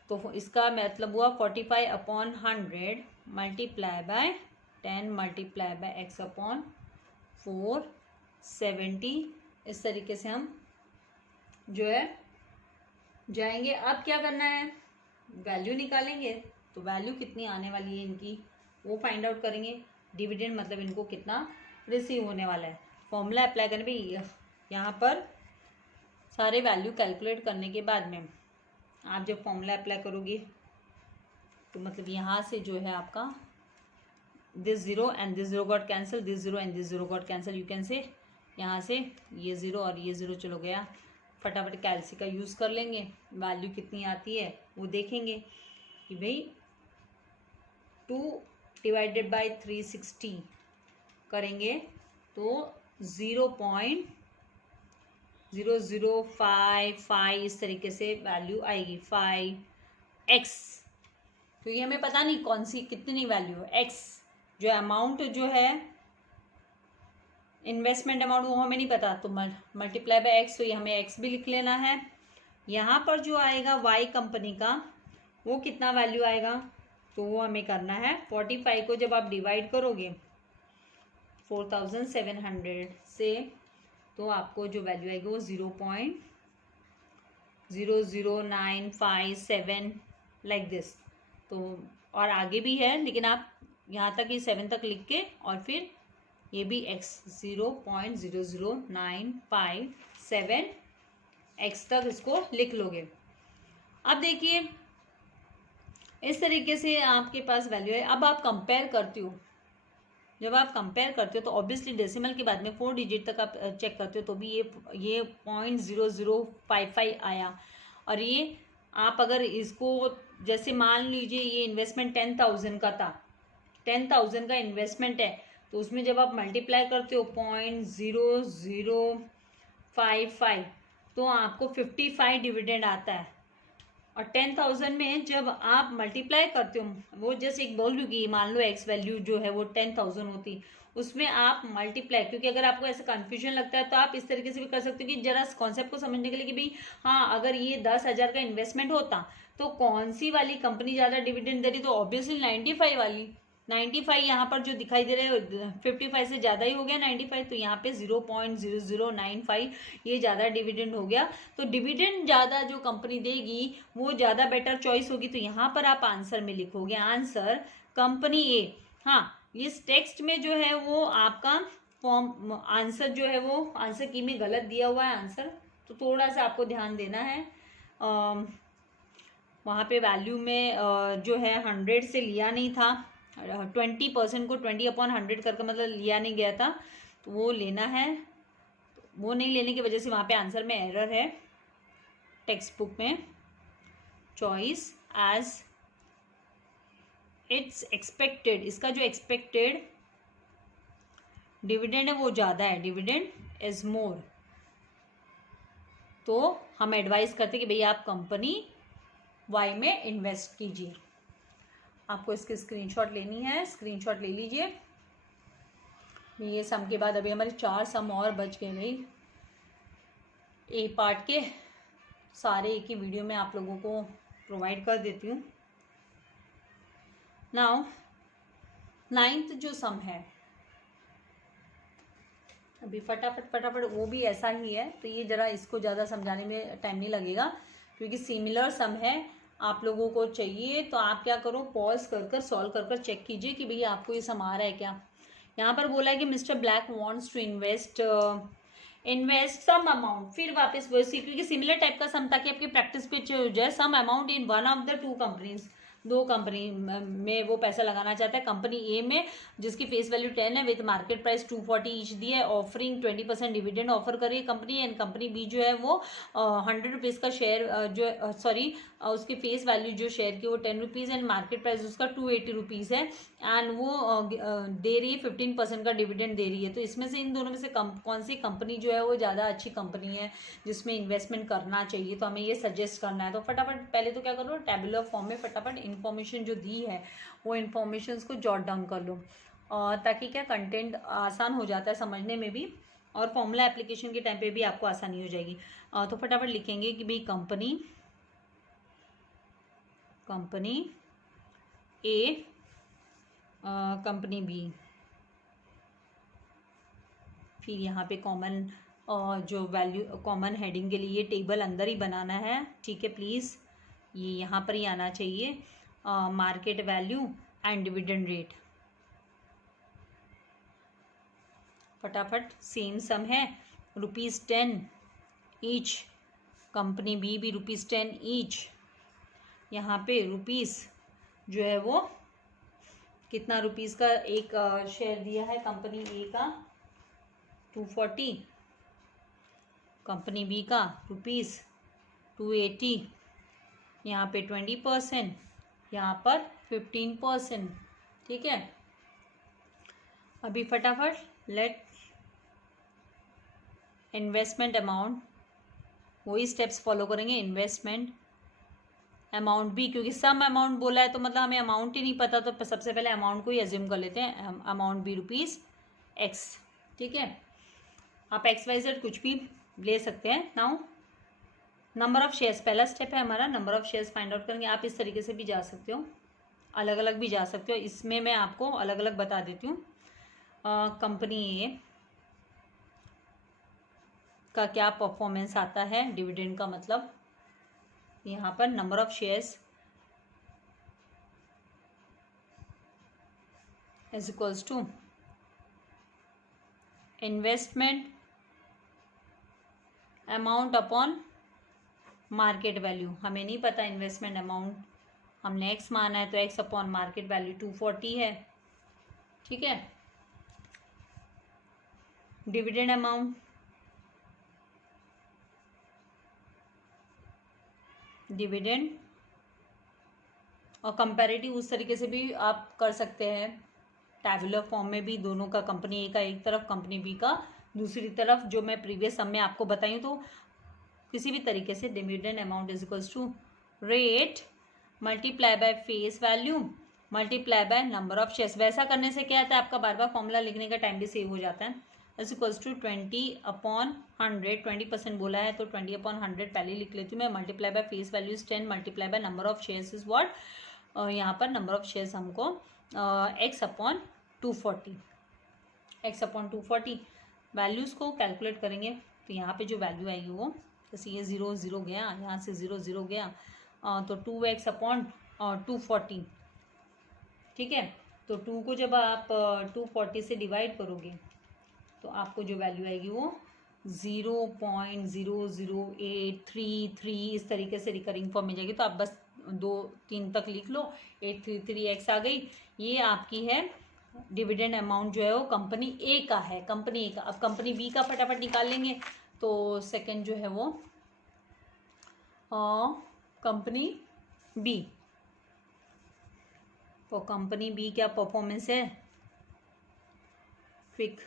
तो इसका मतलब हुआ 45 upon 100 multiply by 10 multiply bye x upon 470। इस तरीके से हम जो है जाएंगे। अब क्या करना है, वैल्यू निकालेंगे। तो वैल्यू कितनी आने वाली है इनकी वो फाइंड आउट करेंगे। डिविडेंड मतलब इनको कितना रिसीव होने वाला है। फॉर्मूला अप्लाई करने पे यहाँ पर सारे वैल्यू कैलकुलेट करने के बाद में आप जब फॉर्मूला अप्लाई करोगे तो मतलब यहाँ से जो है आपका this zero and this zero got cancel, this zero and this zero got cancel. You can say यहाँ से ये ज़ीरो और ये ज़ीरो चलो गया, फटाफट कैलसी का यूज़ कर लेंगे। वैल्यू कितनी आती है वो देखेंगे कि भाई 2 डिवाइडेड बाय 360 करेंगे तो 0.0055 इस तरीके से वैल्यू आएगी 5x। तो ये हमें पता नहीं कौन सी कितनी वैल्यू है, x जो अमाउंट जो है इन्वेस्टमेंट अमाउंट वो हमें नहीं पता, तो मल्टीप्लाई बाय x, तो ये हमें x भी लिख लेना है। यहाँ पर जो आएगा y कंपनी का वो कितना वैल्यू आएगा, तो वो हमें करना है 45 को जब आप डिवाइड करोगे 4700 से तो आपको जो वैल्यू आएगी वो 0.00957 लाइक दिस। तो और आगे भी है लेकिन आप यहाँ तक ही 7 तक लिख के और फिर ये भी x 0.00957 x तक इसको लिख लोगे। अब देखिए इस तरीके से आपके पास वैल्यू है। अब आप कंपेयर करते हो, जब आप कंपेयर करते हो तो ऑब्वियसली डेसिमल के बाद में 4 डिजिट तक आप चेक करते हो तो भी ये 0.0055 आया। और ये आप अगर इसको जैसे मान लीजिए ये इन्वेस्टमेंट 10,000 का था, 10,000 का इन्वेस्टमेंट है, तो उसमें जब आप मल्टीप्लाई करते हो 0.0055 तो आपको 55 डिविडेंड आता है। और 10,000 में जब आप मल्टीप्लाई करते हो, वो जैसे एक बोल दूँगी मान लो एक्स वैल्यू जो है वो 10,000 होती, उसमें आप मल्टीप्लाई, क्योंकि अगर आपको ऐसा कन्फ्यूजन लगता है तो आप इस तरीके से भी कर सकते हो कि जरा कॉन्सेप्ट को समझने के लिए कि भाई हाँ अगर ये 10,000 का इन्वेस्टमेंट होता तो कौन सी वाली कंपनी ज़्यादा डिविडेंड दे रही, तो ऑब्वियसली 95 वाली। 95 यहाँ पर जो दिखाई दे रहा है 55 से ज़्यादा ही हो गया 95, तो यहाँ पे 0.0095 ये ज़्यादा डिविडेंड हो गया। तो डिविडेंड ज़्यादा जो कंपनी देगी वो ज़्यादा बेटर चॉइस होगी। तो यहाँ पर आप आंसर में लिखोगे आंसर कंपनी ए। हाँ, इस टेक्स्ट में जो है वो आपका फॉर्म आंसर जो है वो आंसर की में गलत दिया हुआ है आंसर, तो थोड़ा सा आपको ध्यान देना है। वहाँ पे वैल्यू में जो है 100 से लिया नहीं था, 20% को 20/100 करके मतलब लिया नहीं गया था, तो वो लेना है। वो नहीं लेने की वजह से वहाँ पे आंसर में एरर है। टेक्स्ट बुक में चॉइस एज इट्स एक्सपेक्टेड, इसका जो एक्सपेक्टेड डिविडेंड है वो ज़्यादा है, डिविडेंड इज मोर। तो हम एडवाइस करते कि भैया आप कंपनी वाई में इन्वेस्ट कीजिए। आपको इसकी स्क्रीनशॉट लेनी है, स्क्रीनशॉट ले लीजिए। ये सम के बाद अभी हमारे 4 सम और बच गए भाई ए पार्ट के, सारे एक ही वीडियो में आप लोगों को प्रोवाइड कर देती हूँ। नाउ 9th जो सम है अभी फटाफट वो भी ऐसा ही है, तो ये ज़रा इसको ज़्यादा समझाने में टाइम नहीं लगेगा क्योंकि सिमिलर सम है। आप लोगों को चाहिए तो आप क्या करो, पॉज कर सॉल्व कर चेक कीजिए कि भैया आपको ये सम आ रहा है क्या। यहाँ पर बोला है कि mister Black wants to invest some amount, फिर वापस वैसे क्योंकि सिमिलर टाइप का सम ताकि आपकी प्रैक्टिस पे हो जाए। Some amount in one of the 2 companies, 2 company में वो पैसा लगाना चाहता है। कंपनी ए में जिसकी फेस वैल्यू 10 है विद मार्केट प्राइस 240 ईच दी है, ऑफरिंग 20% डिविडेंड ऑफर कर रही है कंपनी। एंड कंपनी बी जो है वो 100 रुपीज़ का शेयर जो सॉरी उसकी फेस वैल्यू जो शेयर की वो 10 रुपीज़ एंड मार्केट प्राइस उसका 280 रुपीज़ है एंड वो दे रही है 15% का डिविडेंड दे रही है। तो इसमें से इन दोनों में से कौन सी कंपनी जो है वो ज़्यादा अच्छी कंपनी है जिसमें इन्वेस्टमेंट करना चाहिए, तो हमें ये सजेस्ट करना है। तो फटाफट पहले तो क्या करो, टेबुलर फॉर्म में फटाफट इन्फॉर्मेशन जो दी है वो इन्फॉर्मेशन को जॉट डाउन कर लो, ताकि क्या कंटेंट आसान हो जाता है समझने में भी और फॉर्मूला एप्लीकेशन के टाइम पे भी आपको आसानी हो जाएगी। तो फटाफट लिखेंगे कि भाई कंपनी ए कंपनी बी, फिर यहाँ पे कॉमन जो वैल्यू कॉमन हेडिंग के लिए टेबल अंदर ही बनाना है, ठीक है प्लीज़, ये यहाँ पर ही आना चाहिए। Market value and dividend rate, फटाफट सेम सम है ₹10 ईच, कंपनी बी भी ₹10 ईच। यहाँ पे रुपीस जो है वो कितना रुपीस का एक शेयर दिया है कंपनी ए का 240, कंपनी बी का ₹280, यहाँ पे 20%, यहाँ पर 15%, ठीक है। अभी फटाफट लेट इन्वेस्टमेंट अमाउंट, वही स्टेप्स फॉलो करेंगे। इन्वेस्टमेंट अमाउंट भी, क्योंकि सम अमाउंट बोला है तो मतलब हमें अमाउंट ही नहीं पता, तो सबसे पहले अमाउंट को ही एज्यूम कर लेते हैं। अमाउंट भी ₹X, ठीक है। आप XYZ कुछ भी ले सकते हैं। नाउ नंबर ऑफ शेयर्स, पहला स्टेप है हमारा number of shares find out करेंगे। आप इस तरीके से भी जा सकते हो, अलग अलग भी जा सकते हो, इसमें मैं आपको अलग अलग बता देती हूँ। कंपनी ए का क्या परफॉर्मेंस आता है, डिविडेंड का मतलब यहाँ पर number of shares is equals to investment amount upon market value. हमें नहीं पता इन्वेस्टमेंट अमाउंट, हमने X माना है तो X अपॉन मार्केट वैल्यू 240 है, ठीक है। डिविडेंड अमाउंट, डिविडेंड और कंपैरेटिव उस तरीके से भी आप कर सकते हैं, टैबुलर फॉर्म में भी, दोनों का, कंपनी ए का एक तरफ, कंपनी बी का दूसरी तरफ, जो मैं प्रीवियस सम में आपको बताई। तो किसी भी तरीके से dividend amount is equals to rate multiply by face value multiply by number of shares. वैसा करने से क्या आता है, आपका बार बार फॉर्मूला लिखने का टाइम भी सेव हो जाता है। इज इक्वल्स टू 20/100, 20% बोला है तो 20/100 पहले लिख लेती हूँ मैं, multiply by face value 10 multiply by number of shares is what, यहाँ पर नंबर ऑफ शेयर्स हमको x upon 240, x upon 240 values को कैलकुलेट करेंगे। तो यहाँ पे जो वैल्यू आएगी वो, जैसे ये 0 0 गया, यहाँ से 0 0 गया, तो 2x अपॉन 240, ठीक है। तो 2 को जब आप 240 से डिवाइड करोगे तो आपको जो वैल्यू आएगी वो 0.00833 इस तरीके से रिकरिंग फॉर्म में जाएगी। तो आप बस 2 3 तक लिख लो, 833x आ गई। ये आपकी है डिविडेंड अमाउंट जो है वो कंपनी ए का है, कंपनी ए का। अब कंपनी बी का फटाफट निकाल लेंगे। तो सेकंड जो है वो कंपनी बी, तो कंपनी बी क्या परफॉर्मेंस है, क्विक।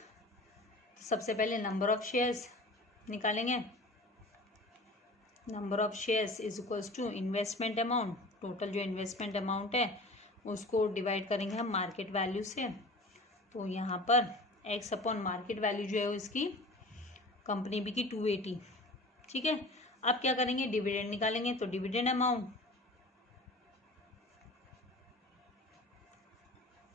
सबसे पहले नंबर ऑफ शेयर्स निकालेंगे। Number of shares is equals to investment amount, total जो इन्वेस्टमेंट अमाउंट है उसको डिवाइड करेंगे हम मार्केट वैल्यू से। तो यहाँ पर एक्स अपॉन मार्केट वैल्यू जो है इसकी कंपनी बी की 280, ठीक है। अब क्या करेंगे, डिविडेंड निकालेंगे। तो डिविडेंड अमाउंट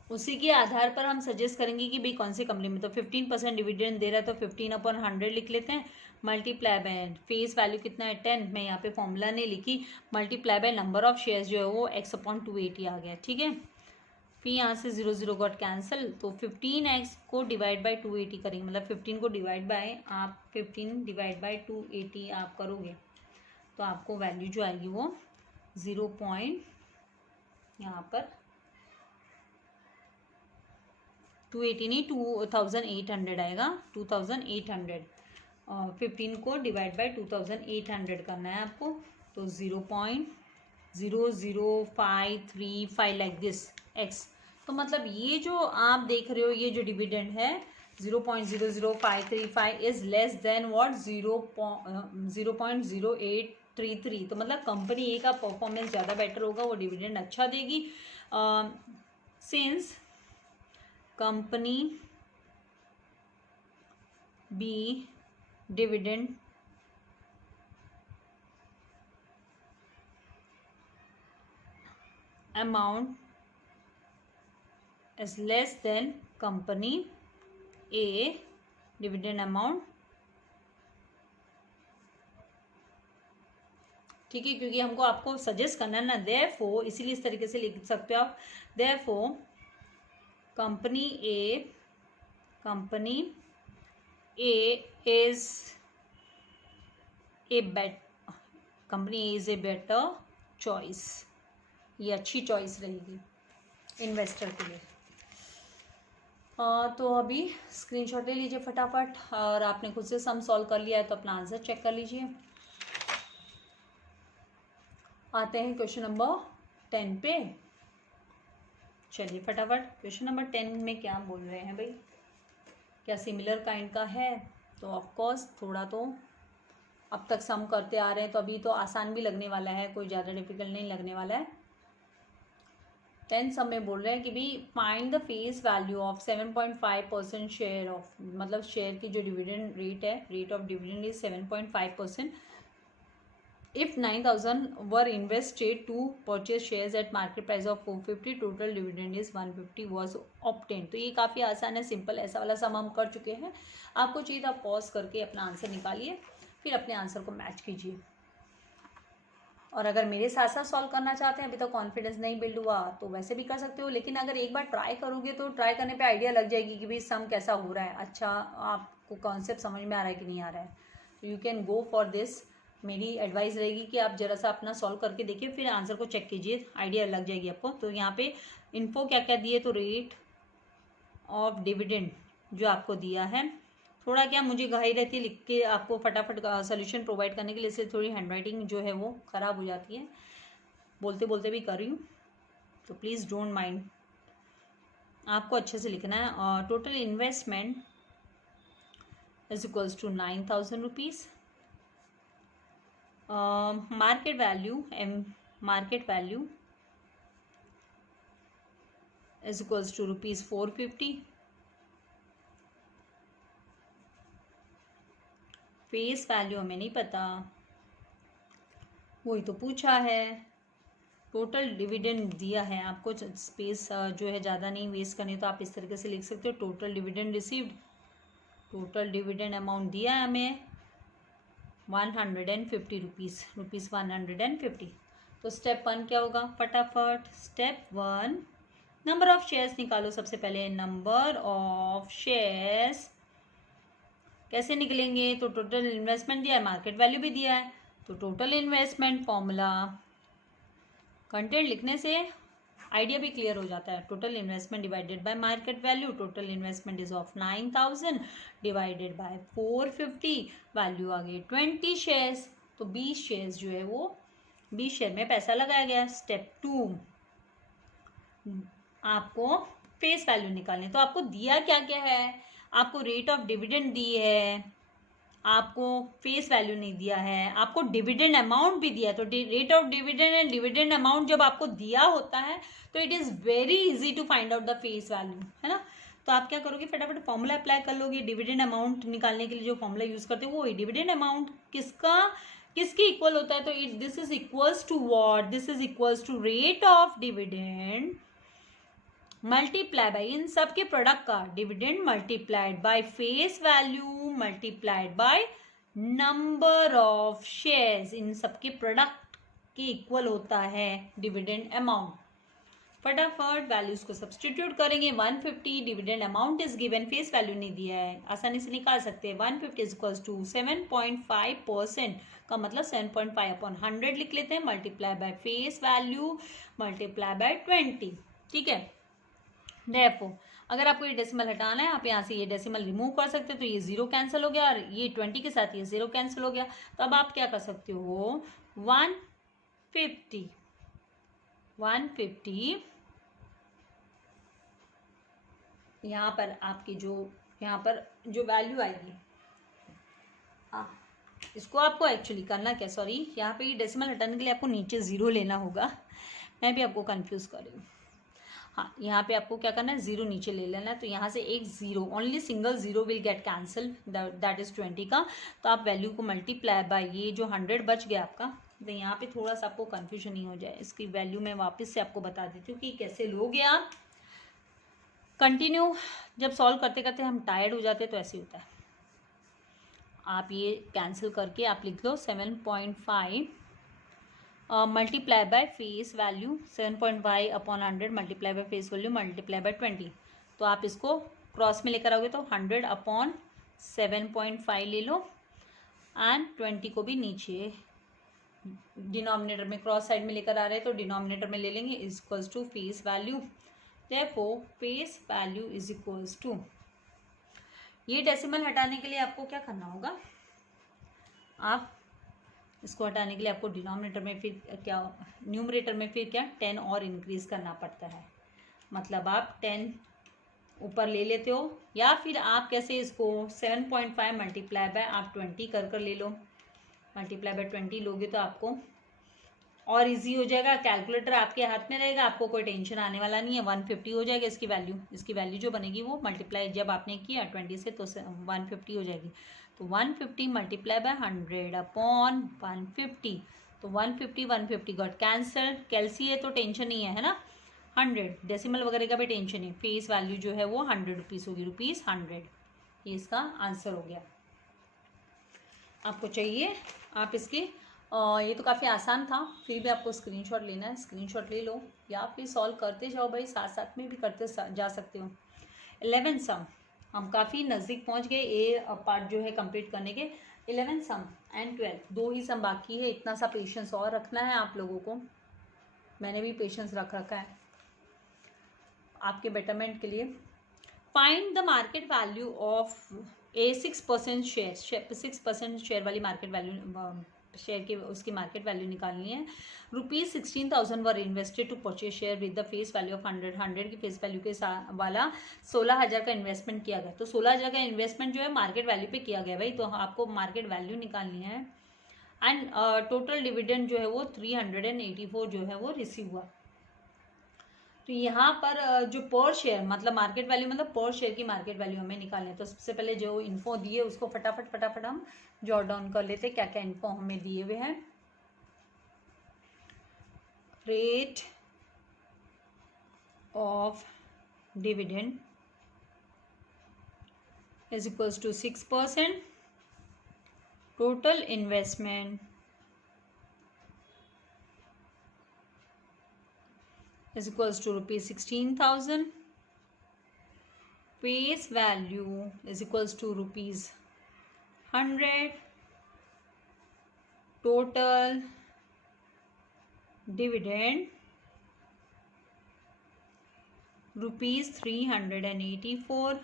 उसी के आधार पर हम सजेस्ट करेंगे कि भाई कौन सी कंपनी में। तो 15% डिविडेंड दे रहा है तो 15/100 लिख लेते हैं, मल्टीप्लाई बाय फेस वैल्यू कितना है 10, मैं यहाँ पे फॉर्मूला नहीं लिखी, multiply by number of shares जो है वो x अपॉन 280 आ गया, ठीक है। फिर यहाँ से 0 0 गॉट कैंसिल, तो 15x को डिवाइड बाय 280 करेंगे, मतलब 15 को डिवाइड बाय आप 15 डिवाइड बाय 280 आप करोगे तो आपको वैल्यू जो आएगी वो 0. यहाँ पर 280 नहीं 2800 आएगा, 2800। 15 को डिवाइड बाय 2800 करना है आपको। तो 0.00535 लाइक दिस एक्स। तो मतलब ये जो आप देख रहे हो ये जो डिविडेंड है 0.00535 इज लेस देन व्हाट 0.0833। तो मतलब कंपनी ए का परफॉर्मेंस ज़्यादा बेटर होगा, वो डिविडेंड अच्छा देगी। Since company B dividend amount is less than company A dividend amount, ठीक है, क्योंकि हमको आपको सजेस्ट करना है ना, therefore इसीलिए इस तरीके से लिख सकते हो आप, therefore company A is a better choice, ये अच्छी चॉइस रहेगी इन्वेस्टर के लिए। तो अभी स्क्रीनशॉट ले लीजिए फटाफट, और आपने खुद से सम सॉल्व कर लिया है तो अपना आंसर चेक कर लीजिए। आते हैं क्वेश्चन नंबर 10 पे। चलिए फटाफट क्वेश्चन नंबर 10 में क्या बोल रहे हैं भाई, क्या सिमिलर काइंड का है। तो ऑफकोर्स थोड़ा तो अब तक सम करते आ रहे हैं तो अभी तो आसान भी लगने वाला है, कोई ज़्यादा डिफिकल्ट नहीं लगने वाला है। 10 सम में बोल रहे हैं कि भाई find the face value of 7.5% share of, मतलब शेयर की जो डिविडेंड रेट है, rate of dividend is 7.5%। If 9,000 were invested to purchase shares at market price of 450, total dividend is 150 was obtain. तो ये काफ़ी आसान है, सिंपल, ऐसा वाला सम हम कर चुके हैं। आपको चाहिए था पॉज करके अपना आंसर निकालिए, फिर अपने आंसर को मैच कीजिए। और अगर मेरे साथ साथ सॉल्व करना चाहते हैं, अभी तो कॉन्फिडेंस नहीं बिल्ड हुआ तो वैसे भी कर सकते हो, लेकिन अगर एक बार ट्राई करोगे तो ट्राई करने पे आइडिया लग जाएगी कि भाई सम कैसा हो रहा है, अच्छा आपको कॉन्सेप्ट समझ में आ रहा है कि नहीं आ रहा है। तो you can go for this. मेरी एडवाइस रहेगी कि आप जरा सा अपना सॉल्व करके देखिए, फिर आंसर को चेक कीजिए, आइडिया लग जाएगी आपको। तो यहाँ पे इन्फो क्या क्या दिए, तो रेट ऑफ डिविडेंड जो आपको दिया है, थोड़ा क्या मुझे घाई रहती है लिख के आपको फटाफट सोल्यूशन प्रोवाइड करने के लिए, इससे थोड़ी हैंडराइटिंग जो है वो ख़राब हो जाती है, बोलते बोलते भी कर रही हूँ, तो प्लीज़ डोंट माइंड, आपको अच्छे से लिखना है। और total investment is equals to 9,000 rupees. Market value is equals to rupees 450। Face value हमें नहीं पता, वही तो पूछा है, टोटल डिविडेंड दिया है आपको, स्पेस जो है ज़्यादा नहीं वेस्ट करनी, तो आप इस तरीके से लिख सकते हो total dividend received, total dividend amount दिया है हमें 150 रुपीज़, रुपीज़ 150। तो स्टेप 1 क्या होगा, फटाफट स्टेप 1 नंबर ऑफ शेयर्स निकालो। सबसे पहले नंबर ऑफ शेयर्स कैसे निकलेंगे, तो टोटल इन्वेस्टमेंट दिया है, मार्केट वैल्यू भी दिया है, तो टोटल इन्वेस्टमेंट फॉर्मूला कंटेंट लिखने से आइडिया भी क्लियर हो जाता है। Total investment divided by market value, total investment is of 9000 divided by 450, value आ गई 20 शेयर्स, तो 20 शेयर्स जो है वो 20 शेयर में पैसा लगाया गया। स्टेप 2 आपको फेस वैल्यू निकालनी, तो आपको दिया क्या क्या है, आपको रेट ऑफ डिविडेंड दी है, आपको फेस वैल्यू नहीं दिया है, आपको डिविडेंड अमाउंट भी दिया है। तो rate of dividend and dividend amount जब आपको दिया होता है तो it is very easy to find out the face value, है ना। तो आप क्या करोगे, फटाफट फॉर्मूला अप्लाई कर लोगे। डिविडेंड अमाउंट निकालने के लिए जो फॉर्मूला यूज करते हो वो डिविडेंड अमाउंट किसके इक्वल होता है, तो this is equals to what, this is equals to rate of dividend multiply by इन सब के प्रोडक्ट का dividend multiplied by face value multiplied by number of shares, इन सब के प्रोडक्ट के इक्वल होता है डिविडेंड अमाउंट। फटाफट वैल्यूज को सब्सटीट्यूट करेंगे। 150 dividend amount is given, face value नहीं दिया है, आसानी से निकाल सकते हैं। 150 इज इक्वल्स टू 7.5% का मतलब 7.5 अपॉन 100 लिख लेते हैं, multiply by face value multiply bye 20, ठीक है। Therefore, अगर आपको ये डेसिमल हटाना है, आप यहाँ से ये डेसिमल रिमूव कर सकते हो, तो ये 0 कैंसिल हो गया और ये 20 के साथ ये 0 कैंसिल हो गया। तो अब आप क्या कर सकते हो, 150 यहाँ पर आपकी यहाँ पर जो वैल्यू आएगी, इसको आपको एक्चुअली करना क्या, सॉरी यहाँ पे ये डेसिमल हटाने के लिए आपको नीचे 0 लेना होगा, मैं भी आपको कंफ्यूज कर रही हूँ। हाँ, यहाँ पे आपको क्या करना है, 0 नीचे ले लेना है, तो यहाँ से एक 0, only single 0 will get cancel, that is 20 का। तो आप वैल्यू को मल्टीप्लाई बाय ये जो 100 बच गया आपका, तो यहाँ पे थोड़ा सा आपको कंफ्यूजन नहीं हो जाए, इसकी वैल्यू मैं वापस से आपको बता देती हूँ कि कैसे लोगे आप। कंटिन्यू जब सॉल्व करते करते हम टायर्ड हो जाते हैं तो ऐसे होता है। आप ये कैंसिल करके आप लिख लो 7.5 multiply by face value, 7.5 upon 100 multiply by face value multiply bye 20। तो आप इसको क्रॉस में लेकर आओगे तो 100 अपॉन 7.5 ले लो एंड 20 को भी नीचे डिनोमिनेटर में क्रॉस साइड में लेकर आ रहे हैं तो डिनोमिनेटर में ले लेंगे, is equals to face value. Therefore face value is equals to, ये डेसिमल हटाने के लिए आपको क्या करना होगा, आप इसको हटाने के लिए आपको डिनोमिनेटर में फिर क्या, न्यूमरेटर में फिर क्या 10 और इंक्रीज करना पड़ता है, मतलब आप 10 ऊपर ले लेते हो, या फिर आप कैसे इसको 7.5 मल्टीप्लाई बाय आप 20 कर ले लो, मल्टीप्लाई बाय 20 लोगे तो आपको और इजी हो जाएगा। कैलकुलेटर आपके हाथ में रहेगा, आपको कोई टेंशन आने वाला नहीं है। 150 हो जाएगा इसकी वैल्यू जो बनेगी वो मल्टीप्लाई जब आपने किया 20 से तो 150 हो जाएगी। तो 150 मल्टीप्लाई बाय 100 अपॉन 150, तो 150 गॉट कैंसिल है तो टेंशन नहीं है ना। 100 डेसिमल वगैरह का भी टेंशन नहीं, फेस वैल्यू जो है वो 100 रुपीज़ होगी, ₹100। ये इसका आंसर हो गया। आपको चाहिए आप इसकी ये तो काफ़ी आसान था, फिर भी आपको स्क्रीनशॉट लेना है, स्क्रीनशॉट ले लो या फिर सॉल्व करते जाओ भाई, साथ साथ में भी करते जा सकते हो। 11 सम हम काफ़ी नज़दीक पहुंच गए, ए पार्ट जो है कंप्लीट करने के। 11 सम एंड 12 2 ही सम बाकी है, इतना सा पेशेंस और रखना है आप लोगों को, मैंने भी पेशेंस रखा है आपके बेटरमेंट के लिए। Find the market value of a 6% share, 6% share वाली मार्केट वैल्यू, शेयर की उसकी मार्केट वैल्यू निकालनी है। ₹16,000 were invested to purchase share with the face value of 100 की फेस वैल्यू के साथ वाला 16,000 का इन्वेस्टमेंट किया गया। तो 16,000 का इन्वेस्टमेंट जो है मार्केट वैल्यू पे किया गया भाई, तो आपको मार्केट वैल्यू निकालनी है। एंड टोटल डिविडेंड जो है वो 384 जो है वो रिसीव हुआ। तो यहाँ पर जो पर शेयर मतलब मार्केट वैल्यू मतलब पर शेयर की मार्केट वैल्यू हमें निकालनी है। तो सबसे पहले जो इन्फो दिए उसको फटाफट हम जॉट डाउन कर लेते हैं, क्या क्या इन्फो हमें दिए हुए हैं। rate of dividend is equals to 6%. Total investment is equals to rupees 16,000. Face value is equals to rupees 100. Total dividend rupees 384.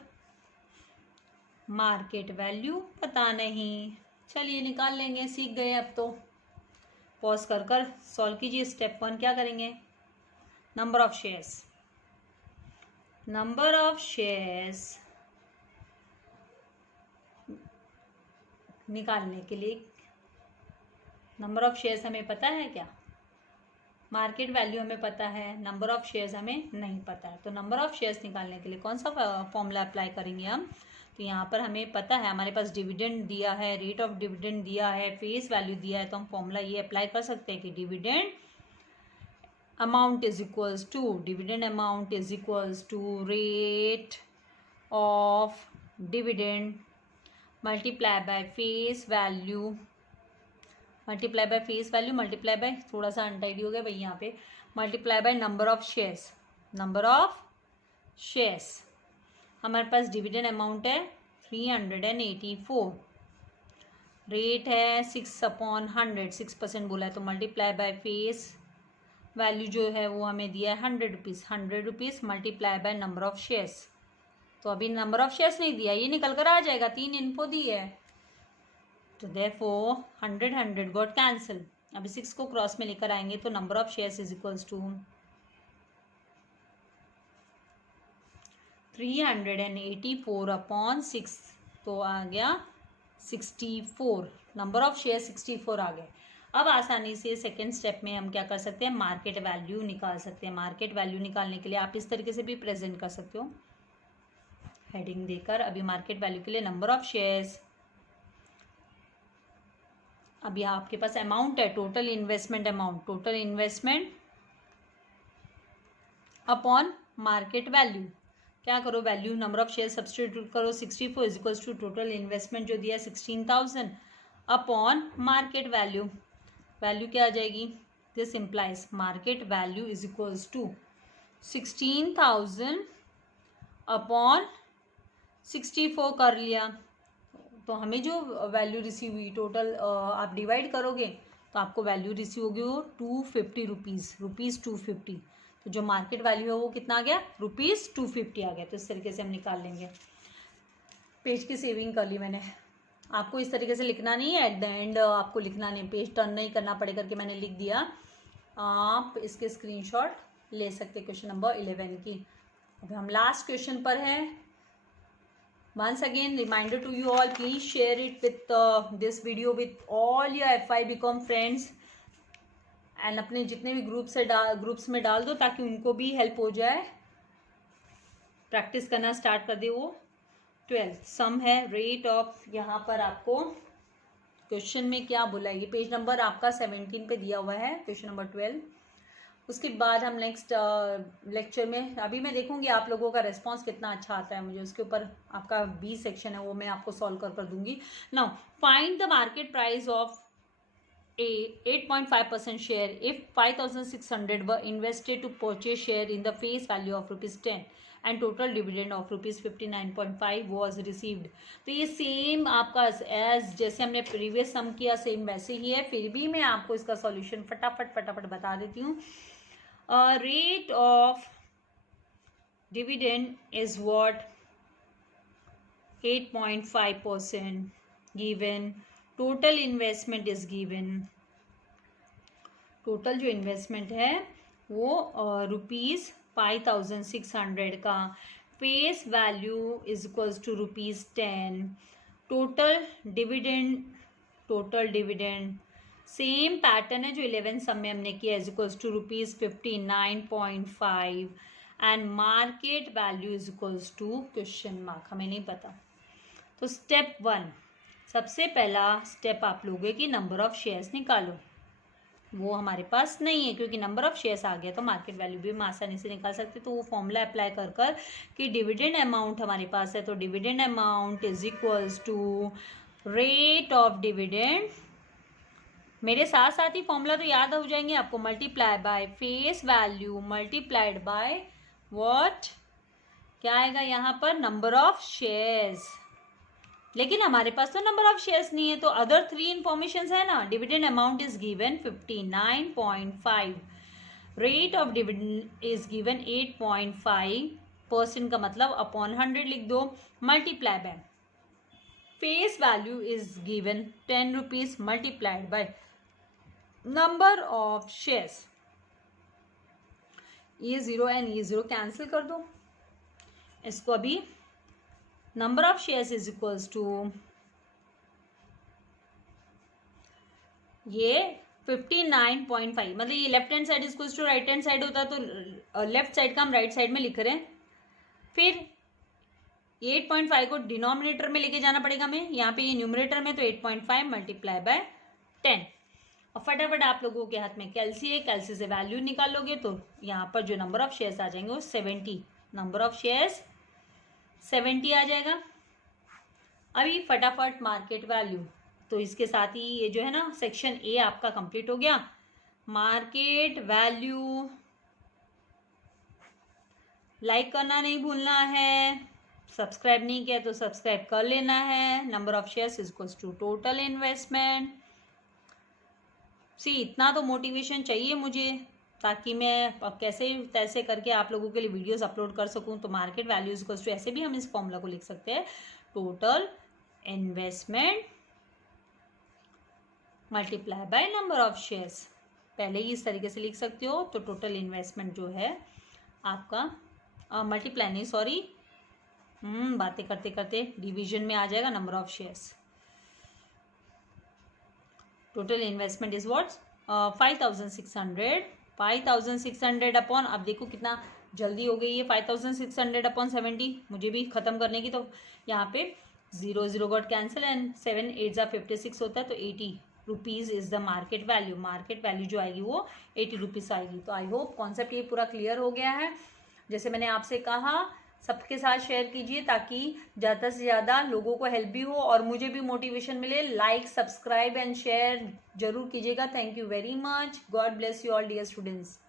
Market value पता नहीं. चलिए निकाल लेंगे, सीख गए अब तो. पॉज कर कर सॉल्व कीजिए. स्टेप 1 क्या करेंगे? Number of shares. Number of shares निकालने के लिए नंबर ऑफ शेयर्स हमें पता है क्या? मार्केट वैल्यू हमें पता है, नंबर ऑफ शेयर्स हमें नहीं पता है. तो नंबर ऑफ शेयर्स निकालने के लिए कौन सा फॉर्मूला अप्लाई करेंगे हम? तो यहाँ पर हमें पता है, हमारे पास डिविडेंड दिया है, रेट ऑफ डिविडेंड दिया है, फेस वैल्यू दिया है. तो हम फॉर्मूला ये अप्लाई कर सकते हैं कि dividend amount is equals to rate of dividend multiply by face value multiply by थोड़ा सा अनटाइडी हो गया भाई यहाँ पे, multiply by number of shares. हमारे पास डिविडेंड अमाउंट है 384, रेट है 6/100, 6% बोला है. तो मल्टीप्लाई बाय फेस वैल्यू जो है वो हमें दिया है 100 rupees multiply by number of shares. तो अभी नंबर ऑफ शेयर्स नहीं दिया, ये निकल कर आ जाएगा, 3 इन्फो दी है. तो therefore 100 गॉट कैंसिल. अभी 6 को क्रॉस में लेकर आएंगे तो number of shares is equals to 384/6. तो आ गया 64. नंबर ऑफ शेयर 64 आ गए. अब आसानी से सेकेंड स्टेप में हम क्या कर सकते हैं? मार्केट वैल्यू निकाल सकते हैं. मार्केट वैल्यू निकालने के लिए आप इस तरीके से भी प्रेजेंट कर सकते हो, हेडिंग देकर. अभी मार्केट वैल्यू के लिए नंबर ऑफ शेयर्स, अभी आपके पास अमाउंट है, total investment upon market value. क्या करो? Value number of share substitute करो. 64 is equals to total investment जो दिया 16,000 अपॉन मार्केट वैल्यू. वैल्यू क्या आ जाएगी? This implies market value is equals to 16,000 upon 64 कर लिया. तो हमें जो वैल्यू रिसीव हुई टोटल आप डिवाइड करोगे तो आपको वैल्यू रिसीव होगी वो 250 रुपीज़ 250. तो जो मार्केट वैल्यू है वो कितना आ गया? रुपीज़ 250 आ गया. तो इस तरीके से हम निकाल लेंगे. पेज की सेविंग कर ली मैंने. आपको इस तरीके से लिखना नहीं है, एट द एंड आपको लिखना नहीं, पेज टर्न नहीं करना पड़े करके मैंने लिख दिया. आप इसके स्क्रीनशॉट ले सकते क्वेश्चन नंबर 11 की. अब हम लास्ट क्वेश्चन पर हैं. Once again, reminder to you all, please share it with this video with all your FI BCom friends and अपने जितने भी ग्रुप्स में डाल दो ताकि उनको भी हेल्प हो जाए. प्रैक्टिस करना स्टार्ट कर दे. वो 12 सम है रेट ऑफ. यहाँ पर आपको क्वेश्चन में क्या बोला है, ये पेज नंबर आपका 17 पे दिया हुआ है, क्वेश्चन नंबर 12. उसके बाद हम नेक्स्ट लेक्चर में, अभी मैं देखूंगी आप लोगों का रिस्पांस कितना अच्छा आता है मुझे, उसके ऊपर आपका बी सेक्शन है वो मैं आपको सॉल्व कर दूंगी. Now find the market price of a 8.5% share if 5,600 were invested to purchase share in the face value of ₹10 and total dividend of ₹59.5 was received. तो ये सेम आपका एज जैसे हमने प्रीवियस सम किया सेम वैसे ही है. फिर भी मैं आपको इसका सॉल्यूशन फटाफट बता देती हूँ. Rate of dividend is what? 8.5% given. Total investment is given. Total जो इन्वेस्टमेंट है वो ₹5,600 का. Face value is equals to ₹10. Total dividend same pattern है जो 11 सम में हमने किया, is equals to ₹59.5 and market value is equals to question mark, हमें नहीं पता. तो स्टेप 1, सबसे पहला स्टेप आप लोगे कि नंबर ऑफ शेयर्स निकालो. वो हमारे पास नहीं है, क्योंकि नंबर ऑफ शेयर्स आ गया तो मार्केट वैल्यू भी हम आसानी से निकाल सकते हैं। तो वो फॉर्मूला अप्लाई कर कर कि डिविडेंड अमाउंट हमारे पास है, तो dividend amount is equals to rate of dividend, मेरे साथ साथ ही फॉर्मूला तो याद हो जाएंगे आपको, multiply by face value multiplied by what, क्या आएगा यहाँ पर, नंबर ऑफ शेयर्स। लेकिन हमारे पास तो नंबर ऑफ शेयर्स नहीं है, तो अदर 3 इंफॉर्मेशन है ना। Dividend amount is given 59.5, rate of dividend is given 8.5%, का मतलब अपॉन 100 लिख दो, multiply by face value is given 10 rupees multiplied by number of shares. ये 0 एंड ये 0 कैंसिल कर दो। इसको अभी number of shares is equals to ये 59.5, मतलब ये left hand side is to right hand side होता, तो लेफ्ट साइड का हम राइट साइड में लिख रहे हैं। फिर 8.5 को डिनोमिनेटर में लेके जाना पड़ेगा हमें, यहाँ पे ये न्यूमरेटर में, तो 8.5 मल्टीप्लाई बाय 10। और फटाफट आप लोगों के हाथ में कैल्सी है, कैल्सी से वैल्यू निकालोगे तो यहाँ पर जो नंबर ऑफ शेयर्स आ जाएंगे वो 70, नंबर ऑफ शेयर्स 70 आ जाएगा। अभी फटाफट मार्केट वैल्यू, तो इसके साथ ही ये जो है ना सेक्शन ए आपका कंप्लीट हो गया। मार्केट वैल्यू लाइक करना नहीं भूलना है, सब्सक्राइब नहीं किया तो सब्सक्राइब कर लेना है। Number of shares is equals to total investment. See इतना तो मोटिवेशन चाहिए मुझे, ताकि मैं कैसे तैसे करके आप लोगों के लिए वीडियोस अपलोड कर सकूं। तो market value is equals to, ऐसे भी हम इस फॉर्मूला को लिख सकते हैं, total investment multiply by number of shares. पहले ही इस तरीके से लिख सकते हो। तो टोटल इन्वेस्टमेंट जो है आपका मल्टीप्लाई नहीं, सॉरी, बातें करते करते डिवीजन में आ जाएगा number of shares. Total investment is what 5600 upon, अब देखो कितना जल्दी हो गई है, 5600 अपॉन 70, मुझे भी खत्म करने की। तो यहाँ पे 0 गॉट कैंसिल एंड 7 8 56 होता है, तो 80 rupees is the market value. Market value जो आएगी वो 80 रुपीज़ आएगी। तो आई होप कॉन्सेप्ट ये पूरा क्लियर हो गया है। जैसे मैंने आपसे कहा, सबके साथ शेयर कीजिए ताकि ज़्यादा से ज़्यादा लोगों को हेल्प भी हो और मुझे भी मोटिवेशन मिले। लाइक, सब्सक्राइब एंड शेयर जरूर कीजिएगा। Thank you very much. God bless you all dear students.